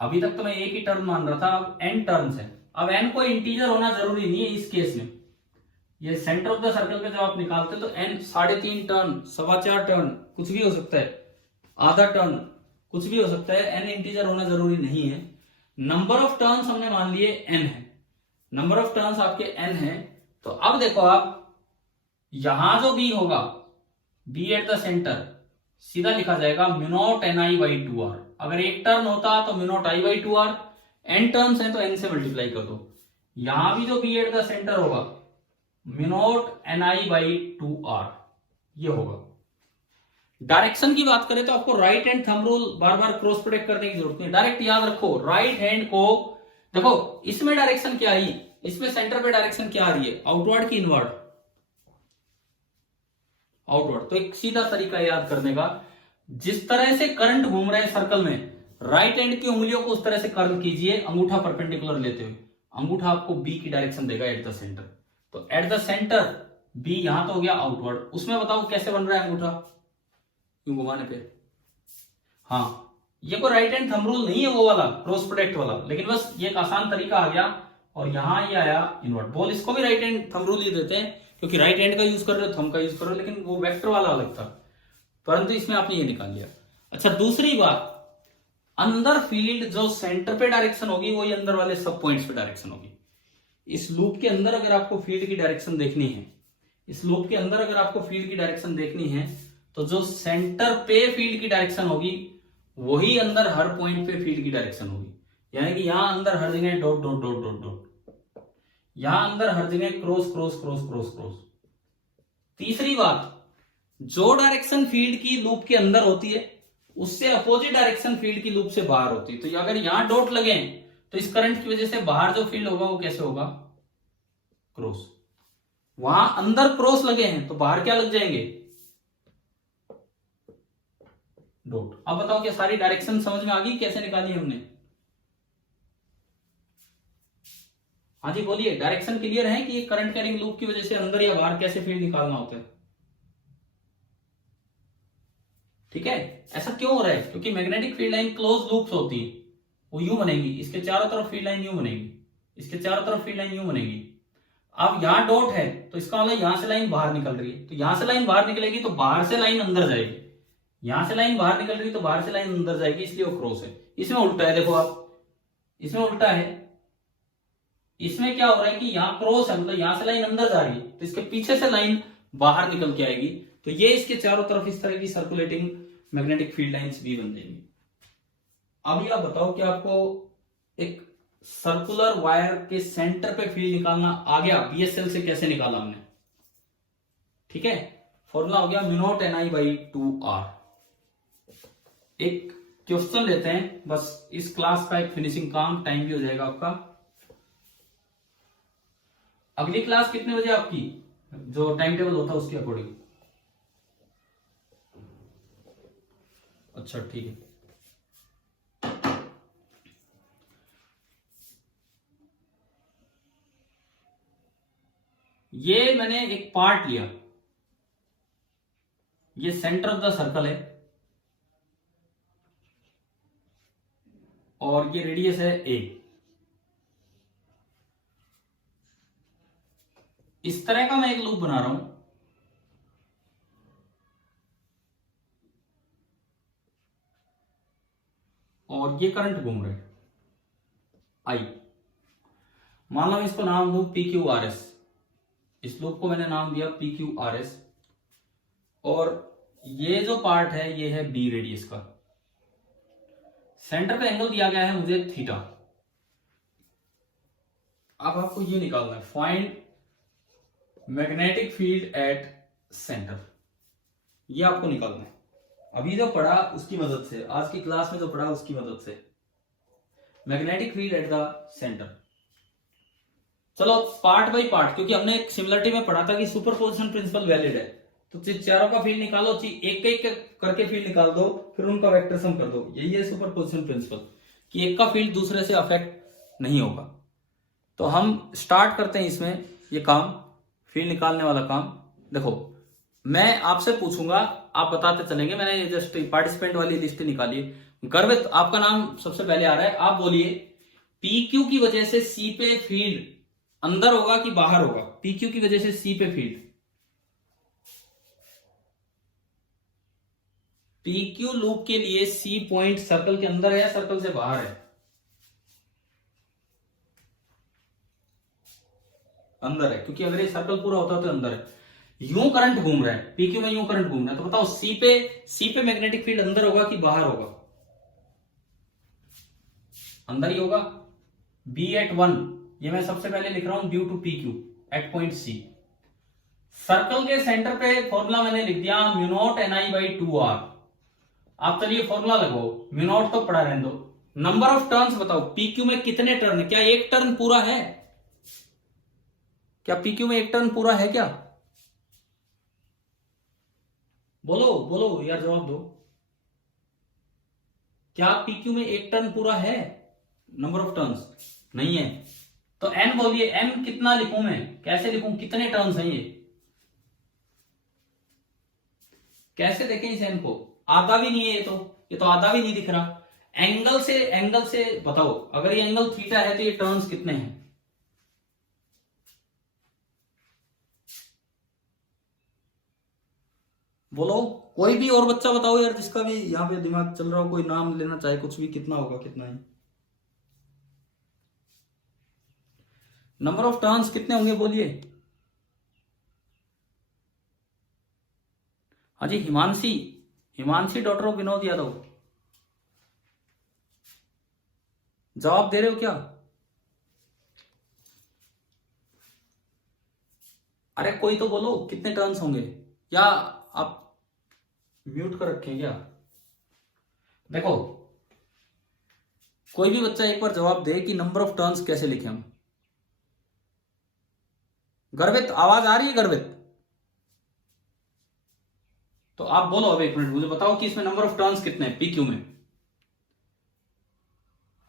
अभी तक तो मैं एक ही टर्न मान रहा था, अब n टर्न्स है। अब n को इंटीजर होना जरूरी नहीं है इस केस में, ये सेंटर ऑफ द सर्कल पे जब आप निकालते हो तो n 3.5 टर्न, 4.25 टर्न, कुछ भी हो सकता है, आधा टर्न, कुछ भी हो सकता है, n इंटीजर होना जरूरी नहीं है। नंबर ऑफ टर्न्स हमने मान लिए n है, नंबर ऑफ टर्न्स आपके n है। तो अब देखो आप, यहां जो b होगा, b एट द सेंटर, सीधा लिखा जाएगा म्यू ni बाई 2r। अगर एक टर्न होता तो mu i by 2r, n turns है तो n से मल्टीप्लाई कर दो। यहां भी जो b एट द सेंटर होगा म्यू ni बाई 2r, ये होगा। डायरेक्शन की बात करें तो आपको राइट हैंड थंब रूल बार बार क्रॉस प्रोडक्ट करने की जरूरत नहीं, डायरेक्ट याद रखो। राइट हैंड को देखो, इसमें डायरेक्शन क्या आई, इसमें सेंटर पे डायरेक्शन क्या आ रही है, आउटवर्ड की इनवर्ड, आउटवर्ड। तो एक सीधा तरीका याद करने का, जिस तरह से करंट घूम रहे हैं सर्कल में, राइट हैंड की उंगलियों को उस तरह से कर्ल कीजिए, अंगूठा परपेंडिकुलर लेते हुए, अंगूठा आपको बी की डायरेक्शन देगा एट द सेंटर। तो एट द सेंटर बी, यहां तो हो गया आउटवर्ड, उसमें बताओ कैसे बन रहा है अंगूठा, क्यों घुमाने पे। हाँ, ये कोई राइट हैंड थंब रूल नहीं है वो वाला क्रॉस प्रोडक्ट वाला, लेकिन बस ये एक आसान तरीका आ गया। और यहां ये आया इनवर्ट, बोल इसको भी राइट हैंड थंब रूल ही देते हैं, क्योंकि राइट हैंड का यूज कर रहे हो, थंब का यूज कर रहे हो, लेकिन वो वेक्टर वाला अलग था, परंतु इसमें आपने ये निकाल लिया। अच्छा, दूसरी बात, अंदर फील्ड जो सेंटर पे डायरेक्शन होगी वही अंदर वाले सब पॉइंट्स पे डायरेक्शन होगी। इस लूप के अंदर अगर आपको फील्ड की डायरेक्शन देखनी है, इस लूप के अंदर अगर आपको फील्ड की डायरेक्शन देखनी है, तो जो सेंटर पे फील्ड की डायरेक्शन होगी वही अंदर हर पॉइंट पे फील्ड की डायरेक्शन होगी। यानी कि यहां अंदर हर जगह dot dot dot dot dot, यहां अंदर हर जगह cross cross cross cross cross. तीसरी बात, जो डायरेक्शन फील्ड की लूप के अंदर होती है उससे अपोजिट डायरेक्शन फील्ड की लूप से बाहर होती है। तो अगर यहां डॉट लगे तो इस करंट की वजह से बाहर जो फील्ड होगा वो कैसे होगा, क्रॉस। वहां अंदर क्रॉस लगे हैं तो बाहर क्या लग जाएंगे, डॉट। अब बताओ क्या सारी डायरेक्शन समझ में आ गई, कैसे निकाली हमने। हाँ जी बोलिए, डायरेक्शन क्लियर है कि करंट कैरिंग लूप की वजह से अंदर या बाहर कैसे फील्ड निकालना होता है। ठीक है, ऐसा क्यों हो रहा है, क्योंकि magnetic field line close loops होती है, वो यूं बनेगी, इसके चारों तरफ फील्ड लाइन यूं बनेगी, इसके चारों तरफ फील्ड लाइन यूं बनेगी। अब यहां डॉट है तो इसका मतलब यहां से लाइन बाहर निकल रही है, तो यहां से लाइन बाहर निकलेगी तो बाहर से लाइन अंदर जाएगी, यहां से लाइन बाहर निकल रही तो बाहर से लाइन अंदर जाएगी, इसलिए वो क्रॉस है। इसमें उल्टा है, देखो आप, इसमें उल्टा है, इसमें क्या हो रहा है कि यहाँ क्रॉस है, मतलब यहां से लाइन अंदर जा रही है तो इसके पीछे से लाइन बाहर निकल के आएगी, तो ये इसके चारों तरफ इस तरह की सर्कुलेटिंग मैग्नेटिक फील्ड लाइंस भी बन जाएंगी। अब यह बताओ कि आपको एक सर्कुलर वायर के सेंटर पे फील्ड निकालना आ गया, बीएसएल से कैसे निकाला हमने। ठीक है, फॉर्मूला हो गया म्यू ni बाई 2r। एक क्वेश्चन लेते हैं, बस इस क्लास का एक फिनिशिंग काम, टाइम भी हो जाएगा आपका। अगली क्लास कितने बजे आपकी, जो टाइम टेबल होता है उसके अकॉर्डिंग। अच्छा ठीक है, ये मैंने एक पार्ट लिया, ये सेंटर ऑफ द सर्कल है और ये रेडियस है a। इस तरह का मैं एक लूप बना रहा हूं, और ये करंट घूम रहा है I। मान लो इसको नाम दूं PQRS, इस लूप को मैंने नाम दिया PQRS, और ये जो पार्ट है ये है B रेडियस का। सेंटर पे एंगल दिया गया है मुझे थीटा। अब आपको ये निकालना है, find magnetic field at centre, ये आपको निकालना है। अभी जो पढ़ा उसकी मदद से, आज की क्लास में जो पढ़ा उसकी मदद से, magnetic field at the centre. चलो पार्ट बाय पार्ट, क्योंकि हमने एक सिमिलरिटी में पढ़ा था कि सुपरपोजिशन प्रिंसिपल वैलिड है, तो चारों का फील्ड निकालो, एक एक करके फील्ड निकाल दो, फिर उनका वेक्टर सम कर दो। यही है सुपरपोजिशन प्रिंसिपल, कि एक का फील्ड दूसरे से अफेक्ट नहीं होगा। तो हम स्टार्ट करते हैं इसमें ये काम, फील्ड निकालने वाला काम। देखो मैं आपसे पूछूंगा, आप बताते चलेंगे। मैंने जस्ट पार्टिसिपेंट वाली लिस्ट निकाली है। गर्वित, आपका नाम सबसे पहले आ रहा है, आप बोलिए पी क्यू की वजह से सी पे फील्ड अंदर होगा कि बाहर होगा? पी क्यू की वजह से सी पे फील्ड, पी क्यू लूप के लिए सी पॉइंट सर्कल के अंदर है या सर्कल से बाहर है? अंदर है, क्योंकि अगर ये सर्कल पूरा होता तो अंदर है। यूं करंट घूम रहा है, पीक्यू में यूं करंट घूम रहा है, तो बताओ सी पे मैग्नेटिक फील्ड अंदर होगा कि बाहर होगा? अंदर ही होगा। बी एट 1, ये मैं सबसे पहले लिख रहा हूं due to P Q at point C. Circle के सेंटर पे फॉर्मूला मैंने लिख दिया mu not N I by 2r। आप चलिए फॉर्मूला लगाओ, म्यू नॉट तो पड़ा रहने दो। नंबर ऑफ टर्न्स बताओ, पी क्यू में कितने टर्न है? क्या एक टर्न पूरा है? क्या पी क्यू में एक टर्न पूरा है क्या? बोलो बोलो यार, जवाब दो। क्या पी क्यू में एक टर्न पूरा है? नंबर ऑफ टर्न्स नहीं है। तो एन बोलिए, एन कितना लिखूं मैं, कैसे लिखूं, कितने टर्न्स हैं ये? कैसे देखें इस एन को? आधा भी नहीं है ये तो, ये तो आधा भी नहीं दिख रहा। एंगल से बताओ, अगर ये एंगल थीटा है तो ये टर्न्स कितने हैं? बोलो, कोई भी और बच्चा बताओ यार, जिसका भी यहाँ पे दिमाग चल रहा हो, कोई नाम लेना चाहे कुछ भी, कितना होगा कितना ही? नंबर ऑफ टर्न्स कितने होंगे बोलिए। हाँ जी, हिमांशी, हिमांशी डॉक्टर ऑफ विनोद यादव, जवाब दे रहे हो क्या? अरे कोई तो बोलो, कितने टर्न्स होंगे? या आप म्यूट कर रखे हैं क्या? देखो, कोई भी बच्चा एक बार जवाब दे कि नंबर ऑफ टर्न्स कैसे लिखे हम। गर्वित, आवाज आ रही है गर्वित? तो आप बोलो, अब एक मिनट मुझे बताओ कि इसमें नंबर ऑफ टर्न्स कितने हैं पी क्यू में।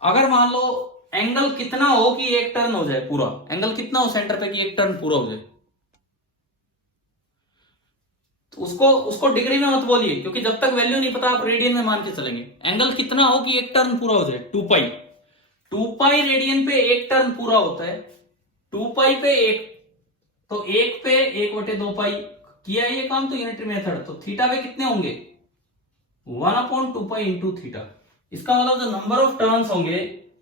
अगर मान लो एंगल कितना हो कि एक टर्न हो जाए पूरा, एंगल कितना हो सेंटर पे कि एक टर्न पूरा हो जाए, तो उसको उसको डिग्री में मत बोलिए, क्योंकि जब तक वैल्यू नहीं पता आप रेडियन में मान के चलेंगे। एंगल कितना हो कि एक टर्न पूरा हो जाए, 2 पाई। 2 पाई रेडियन पे एक टर्न पूरा होता है। 2 पाई पे एक, तो एक पे 1/2 पाई किया है ये काम, तो यूनिटरी मेथड। तो थीटा पे कितने होंगे? 1/2 पाई इंटू थीटा। इसका मतलब जो नंबर ऑफ टर्न्स होंगे,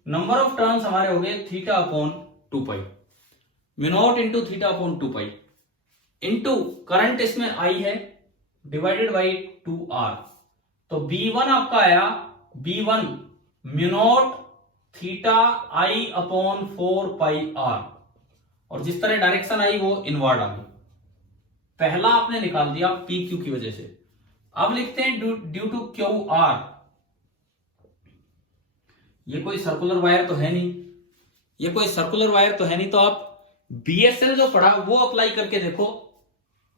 नंबर ऑफ टर्न्स हमारे होंगे theta upon 2 pi, mu not into theta upon 2 pi into current इसमें आई है डिवाइडेड बाई 2r। तो B1 आपका आया, B1 mu not theta I upon 4 pi r, और जिस तरह डायरेक्शन आई वो इनवर्ड आ गई। पहला आपने निकाल दिया पी क्यू की वजह से। अब लिखते हैं ड्यू टू क्यू आर। ये कोई सर्कुलर वायर तो है नहीं, ये कोई सर्कुलर वायर तो है नहीं, तो आप बीएसएल जो पढ़ा वो अप्लाई करके देखो।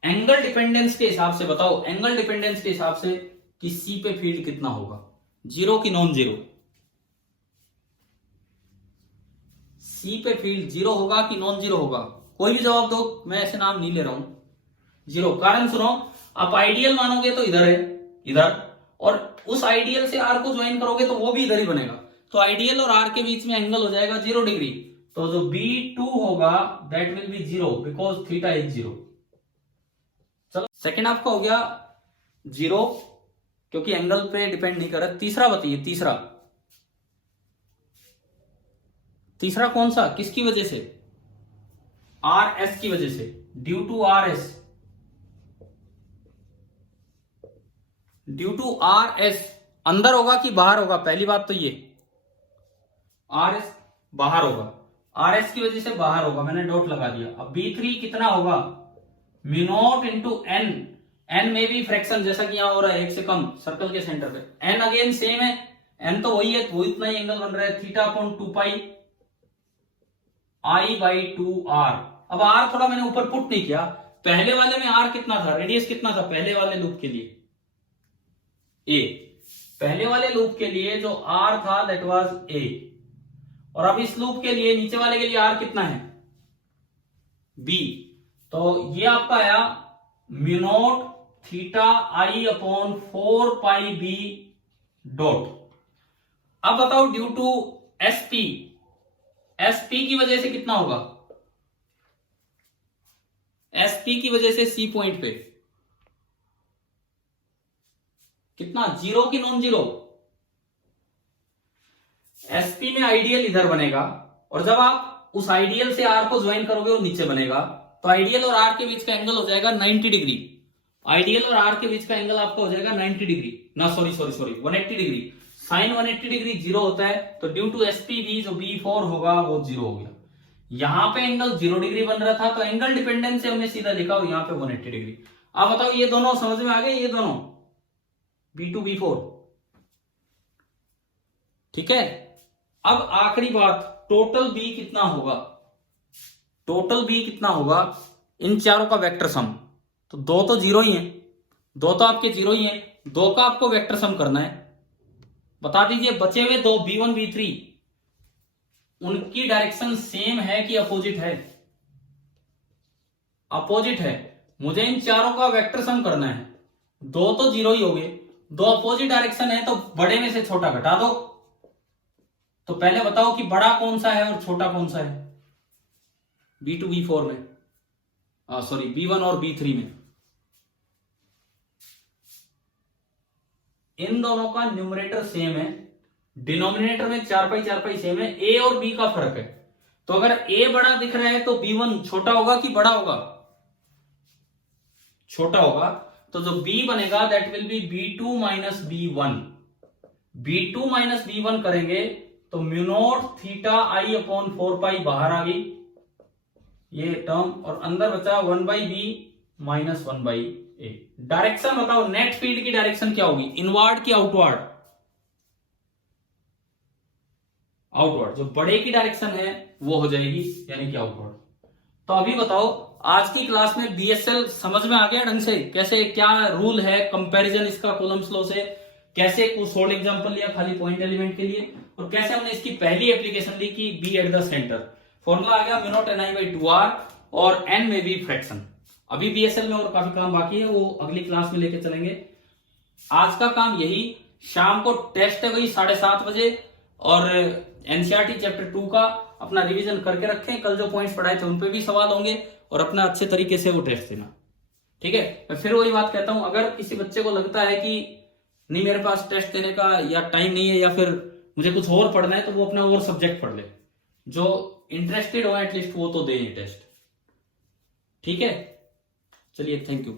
एंगल डिपेंडेंस के हिसाब से बताओ, एंगल डिपेंडेंस के हिसाब से कि सी पे फील्ड कितना होगा, जीरो की नॉन जीरो? सी पे फील्ड जीरो होगा कि नॉन जीरो होगा? कोई भी जवाब दो, मैं ऐसे नाम नहीं ले रहा हूं। जीरो। कारण सुनो, आप आइडियल मानोगे तो इधर है, इधर, और उस आइडियल से आर को ज्वाइन करोगे तो वो भी इधर ही बनेगा, तो आइडियल और आर के बीच में एंगल हो जाएगा 0 डिग्री। तो जो B2 होगा that will B 0 because theta is 0। चलो, सेकेंड आपका हो गया 0, क्योंकि एंगल पे डिपेंड नहीं कर रहा। तीसरा बताइए, तीसरा कौन सा, किसकी वजह से? आर एस की वजह से, due to R S. Due to R S अंदर होगा कि बाहर होगा? पहली बात तो ये, आर एस बाहर होगा, आर एस की वजह से बाहर होगा, मैंने डॉट लगा दिया। अब B3 कितना होगा? Mu not into N, N में भी फ्रैक्शन जैसा कि यहां हो रहा है, एक से कम सर्कल के सेंटर पे। एन अगेन सेम है, एन तो वही है, वो इतना ही एंगल बन रहा है, theta upon 2 pi I by 2r। अब r थोड़ा मैंने ऊपर पुट नहीं किया, पहले वाले में r कितना था, रेडियस कितना था पहले वाले लूप के लिए? a। पहले वाले लूप के लिए जो r था दैट वाज a, और अब इस लूप के लिए, नीचे वाले के लिए r कितना है? b। तो ये आपका आया mu not theta I upon 4 pi B dot. अब बताओ ड्यू टू एसपी, एसपी की वजह से कितना होगा, एसपी की वजह से सी पॉइंट पे कितना, जीरो की नॉन जीरो? एसपी में आइडियल इधर बनेगा, और जब आप उस आइडियल से आर को ज्वाइन करोगे वो नीचे बनेगा, तो आइडियल और आर के बीच का एंगल हो जाएगा 90 डिग्री। आइडियल और आर के बीच का एंगल आपका हो जाएगा 90 डिग्री, ना sorry 180 degree. Sine 180 degree zero होता है, तो ड्यू टू एसपी बी जो B4 होगा वो जीरो हो गया। यहां पे एंगल 0 डिग्री बन रहा था, तो एंगल डिपेंडेंस से हमने सीधा लिखा और यहाँ पे 180 डिग्री। अब बताओ ये दोनों समझ में आ गए, ये दोनों B2 B4, ठीक है। अब आखिरी बात, टोटल बी कितना होगा, टोटल बी कितना होगा इन चारों का वेक्टर सम। तो दो तो जीरो ही है, दो तो आपके जीरो ही है, दो का आपको वेक्टर सम करना है। बता दीजिए बचे हुए दो B1 B3 उनकी डायरेक्शन सेम है कि अपोजिट है, अपोजिट है। मुझे इन चारों का वेक्टर सम करना है, दो तो जीरो ही हो गए, दो अपोजिट डायरेक्शन है, तो बड़े में से छोटा घटा दो। तो पहले बताओ कि बड़ा कौन सा है और छोटा कौन सा है B2 B4 में, सॉरी B1 और B3 में। इन दोनों का न्यूमरेटर सेम है, डिनोमिनेटर में 4 पाई सेम है, ए और बी का फर्क है। तो अगर ए बड़ा दिख रहा है तो B1 छोटा होगा कि बड़ा होगा, छोटा होगा। तो जो B बनेगा that will be B2 minus B1। B2 minus B1 करेंगे तो mu not theta I upon 4 pi बाहर आ गई ये टर्म, और अंदर बचा 1 by B minus 1 by A. Direction बताओ, नेट फील्ड की डायरेक्शन क्या होगी, इनवर्ड की आउटवर्ड? आउटवर्ड। जो बड़े की डायरेक्शन है वो हो जाएगी यानी कि आउटवर्ड। तो अभी बताओ आज की क्लास में बीएसएल समझ में आ गया ढंग से, कैसे क्या रूल है कंपैरिजन इसका कॉलम्स लॉ से, कैसे कुछ सोल्ड एग्जांपल लिया खाली पॉइंट एलिमेंट के लिए, और कैसे हमने इसकी पहली एप्लीकेशन ली कि B at the centre. Formula आ गया mu not N I by 2r, और n में भी फ्रैक्शन। अभी बीएसएल में और काफी काम बाकी है, वो अगली क्लास में लेके चलेंगे। आज का काम यही, शाम को टेस्ट है वही 7:30 बजे, और एनसीईआरटी चैप्टर 2 का अपना रिवीजन करके रखें। कल जो पॉइंट्स पढ़ाए थे उन पे भी सवाल होंगे, और अपना अच्छे तरीके से वो टेस्ट देना, ठीक है। मैं फिर वही बात कहता हूं, अगर किसी बच्चे को लगता है कि नहीं मेरे पास टेस्ट देने का या टाइम नहीं है, या फिर मुझे कुछ और पढ़ना है, तो वो अपना और सब्जेक्ट पढ़ ले, जो इंटरेस्टेड हो एटलीस्ट वो तो दे टेस्ट, ठीक है। चलिए, थैंक यू।